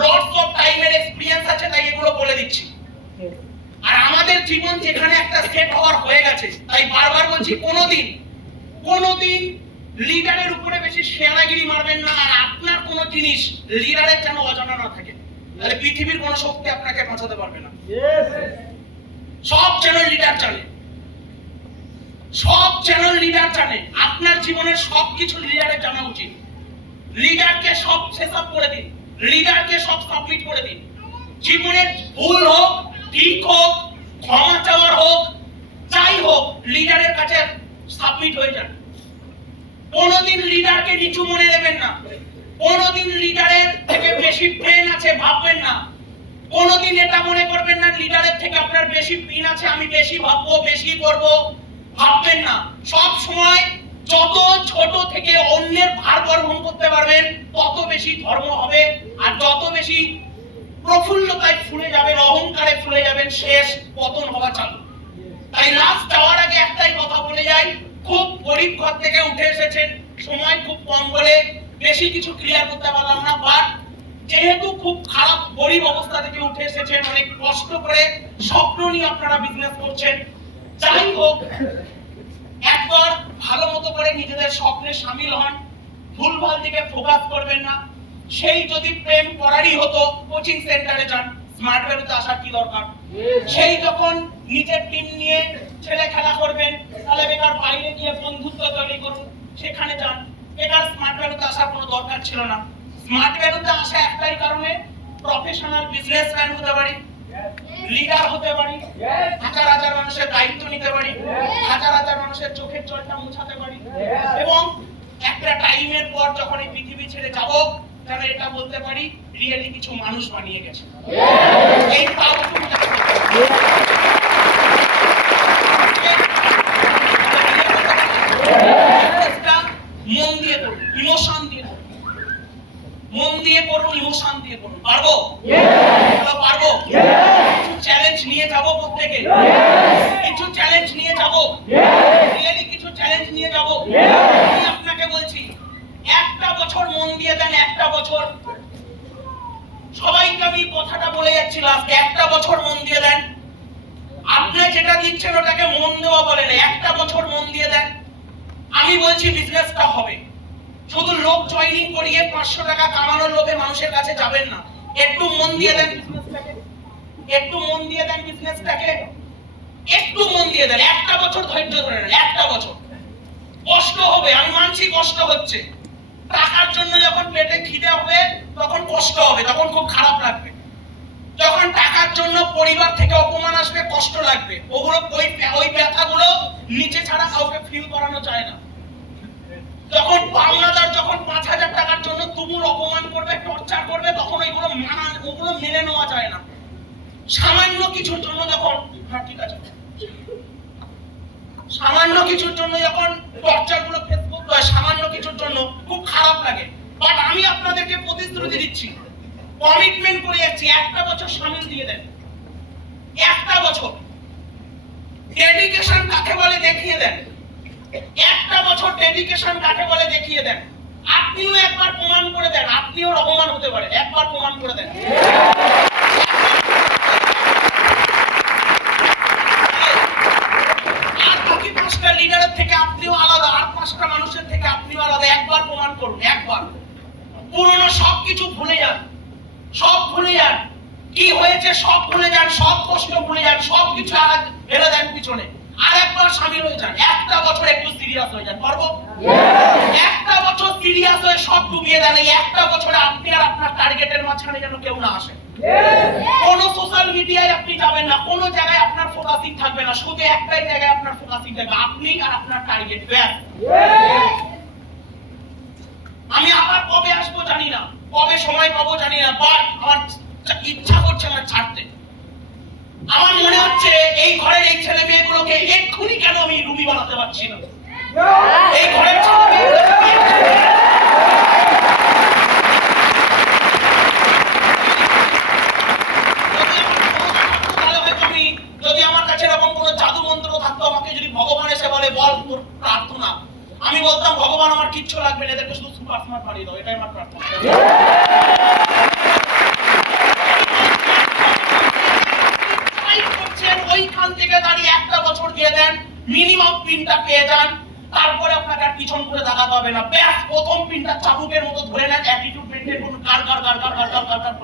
লটস অফ টাইমের এক্সপেরিয়েন্স আছে, তাই এগুলো বলে দিচ্ছি। আর আমাদের জীবন যেখানে একটা সেট হওয়ার হয়ে গেছে, তাই বারবার বলছি কোনোদিন লিডারের উপরে বেশি শেয়ানাগিরি মারবেন না। আর আপনার কোনো জিনিস লিডারের যেন অজানা না থাকে, তাহলে পৃথিবীর কোনো শক্তি আপনাকে বাঁচাতে পারবে না। সব চ্যানেল লিডার জানে, আপনার জীবনের সবকিছু লিডারের জানা উচিত। লিডারকে সব সেটআপ করে দিন, লিডারকে সব সাবমিট করে দিন। জীবনের ভুল হোক, ঠিক হোক, ক্ষমা চাওয়ার হোক, যাই হোক, লিডারের কাছে সাবমিট হয়ে যান। কোনোদিন লিডারকে নিচু মনে নেবেন না, কোনোদিন লিডারের থেকে বেশি ব্রেন আছে ভাববেন না, কোনোদিন এটা মনে করবেন না লিডারের থেকে আপনার বেশি পিন আছে, আমি বেশি ভাববো, বেশি করব, ভাববেন না। সব সময় যত ছোট থেকে অন্যের ভার বহন করতে পারবেন তত বেশি ধর্ম হবে। আর যত বেশি প্রফুল্লতায় ফুলে যাবেন, অহংকারে ফুলে যাবেন, শেষ পতন হওয়া চালু। তাই লাস্ট যাওয়ার আগে একটাই কথা বলে যাই, খুব গরিব ঘর থেকে উঠে এসেছেন, সময় খুব কম বলে বেশি কিছু ক্লিয়ার করতে পারলাম না। বাট যেহেতু খুব খারাপ গরিব অবস্থা থেকে উঠে এসেছেন, অনেক কষ্ট করে স্বপ্ন নিয়ে আপনারা বিজনেস করছেন, যাই হোক, একবার ভালো মতো করে নিজেদের স্বপ্নে শামিল হন, ভুলভাল দিকে ফোকাস করবেন না। সেই যদি প্রেম করারই হতো কোচিং সেন্টারে যান, স্মার্ট ভ্যালুতে আসার কি দরকার? সেই যখন নিজের টিম নিয়ে ছেলে খেলা করবেন, তাহলে বেকার বাইরে গিয়ে বন্ধুত্ব তৈরি করুন, সেখানে যান। বেকার স্মার্ট ভ্যালুতে আসার কোনো দরকার ছিল না। স্মার্ট ভ্যালুতে আসা একটাই কারণে, প্রফেশনাল বিজনেসম্যান হতে পারি, লিডার হতে পারি, হাজার হাজার মানুষের দায়িত্ব নিতে পারি, হাজার হাজার মানুষের চোখের জলটা মুছাতে পারি, এবং একটা টাইমের পর যখন এই পৃথিবী ছেড়ে যাব, যেন এটা বলতে পারি রিয়েলি কিছু মানুষ বানিয়ে গেছে। এই পাওয়ারফুল মন দিয়ে করুন, ইমোশন দিয়ে করুন, মন দিয়ে করুন, ইমোশন দিয়ে করুন। পারবো? পারবো? কিছু চ্যালেঞ্জ নিয়ে যাবো প্রত্যেকে, কিছু চ্যালেঞ্জ নিয়ে যাবো, রিয়েলি কিছু চ্যালেঞ্জ নিয়ে যাবো। আমি আপনাকে বলছি, একটা বছর মন দিয়ে দেন, একটা বছর। সবাইকে আমি কথাটা বলে যাচ্ছি লাস্টে, একটা বছর মন দিয়ে দেন। আপনি যেটা দিচ্ছেন ওটাকে মন দেওয়া বলে না, একটা বছর মন দিয়ে দেন। আমি বলছি বিজনেসটা হবে। শুধু লোক জয়েনিং করিয়ে 500 টাকা কামানোর লোভে মানুষের কাছে যাবেন না। একটু মন দিয়ে দেন বিজনেসটাকে, একটু মন দিয়ে দেন বিজনেসটাকে, একটু মন দিয়ে দেন। একটা বছর ধৈর্য ধরে নেন, একটা বছর। কষ্ট হবে, আমি মানছি কষ্ট হচ্ছে। টাকার জন্য যখন পেটে খিদে হবে তখন কষ্ট হবে, তখন খুব খারাপ লাগবে। যখন টাকার জন্য পরিবার থেকে অপমান আসবে তখন কষ্ট লাগবে। ওগুলো ওই ব্যথাগুলো নিচে ছাড়া কাউকে ফিল করানো যায় না। যখন পাওনাদার যখন 5000 টাকার জন্য তুমুল অপমান করবে, টর্চার করবে, তখন ওগুলো মেনে নেওয়া যায় না। সামান্য কিছুর জন্য যখন ঠিক আছে, সামান্য কিছুর জন্য যখন টর্চার গুলো ফেস করতে হয়, সামান্য কিছুর জন্য খুব খারাপ লাগে। বাট আমি আপনাদেরকে প্রতিশ্রুতি দিচ্ছি, কমিটমেন্ট করে যাচ্ছি, একটা বছর সামিল দিয়ে দেন, একটা বছর। ডেডিকেশন কাকে বলে দেখিয়ে দেন, একটা বছর ডেডিকেশন কাকে বলে দেখিয়ে দেন। আপনিও একবার প্রমাণ করে দেন, আপনিও রহমান হতে পারেন, একবার প্রমাণ করে দেন। আর বাকি 5টা লিডারের থেকে আপনিও আলাদা, আর 5টা মানুষের থেকে আপনিও আলাদা, একবার প্রমাণ করুন, একবার। পুরনো সবকিছু ভুলে যান, সব ভুলে যান, কি হয়েছে সব ভুলে যান, সব কষ্ট ভুলে যান, সব কিছু ফেলে দেন পিছনে, আর একবার শামিল হয়ে যান। একটা বছর একটু সিরিয়াস হয়ে যান, পারবো? একটা বছর সিরিয়াস হয়ে সব ডুবিয়ে দেন। এই একটা বছরে আপনি আর আপনার টার্গেটের মাঝখানে যেন কেউ না আসে। কোন সোশ্যাল মিডিয়ায় আপনি যাবেন না, কোন জায়গায় আপনার ফোকাসিং থাকবে না, শুধু একটাই জায়গায় আপনার ফোকাসিং থাকবে, আপনি আর আপনার টার্গেট। ব্যাস। আমি আবার কবে আসবো জানি না, কবে সময় পাবো জানি না, বাট আমার ইচ্ছা করছে আমার ছাড়তে। আমার মনে হচ্ছে এই ঘরের এই ছেলে মেয়েগুলোকে এক্ষুনি কেন আমি রুবি বানাতে পারছি না। এই ঘরের ছেলে মেয়েগুলোকে যদি আমার কাছে এরকম কোনো জাদু মন্ত্র থাকতো, আমাকে যদি ভগবান এসে বলে বল তোর প্রার্থনা, আমি বলতাম ভগবান আমার কিচ্ছু লাগবে না, এদেরকে শুধু সুপার স্মার্ট বানিয়ে দাও, এটাই আমার প্রার্থনা। ওইখান থেকে দাঁড়িয়ে একটা বছর দিয়ে দেন, মিনিমাম পিনটা পেয়ে যান, তারপরে আপনাকে আর পিছন করে তাকাতে হবে না। ব্যাস, প্রথম পিনটা চাবুকের মতো ধরে নেন, অ্যাটিটিউড মেইনটেইন করুন, গার গার গার গার গার গার গার গার।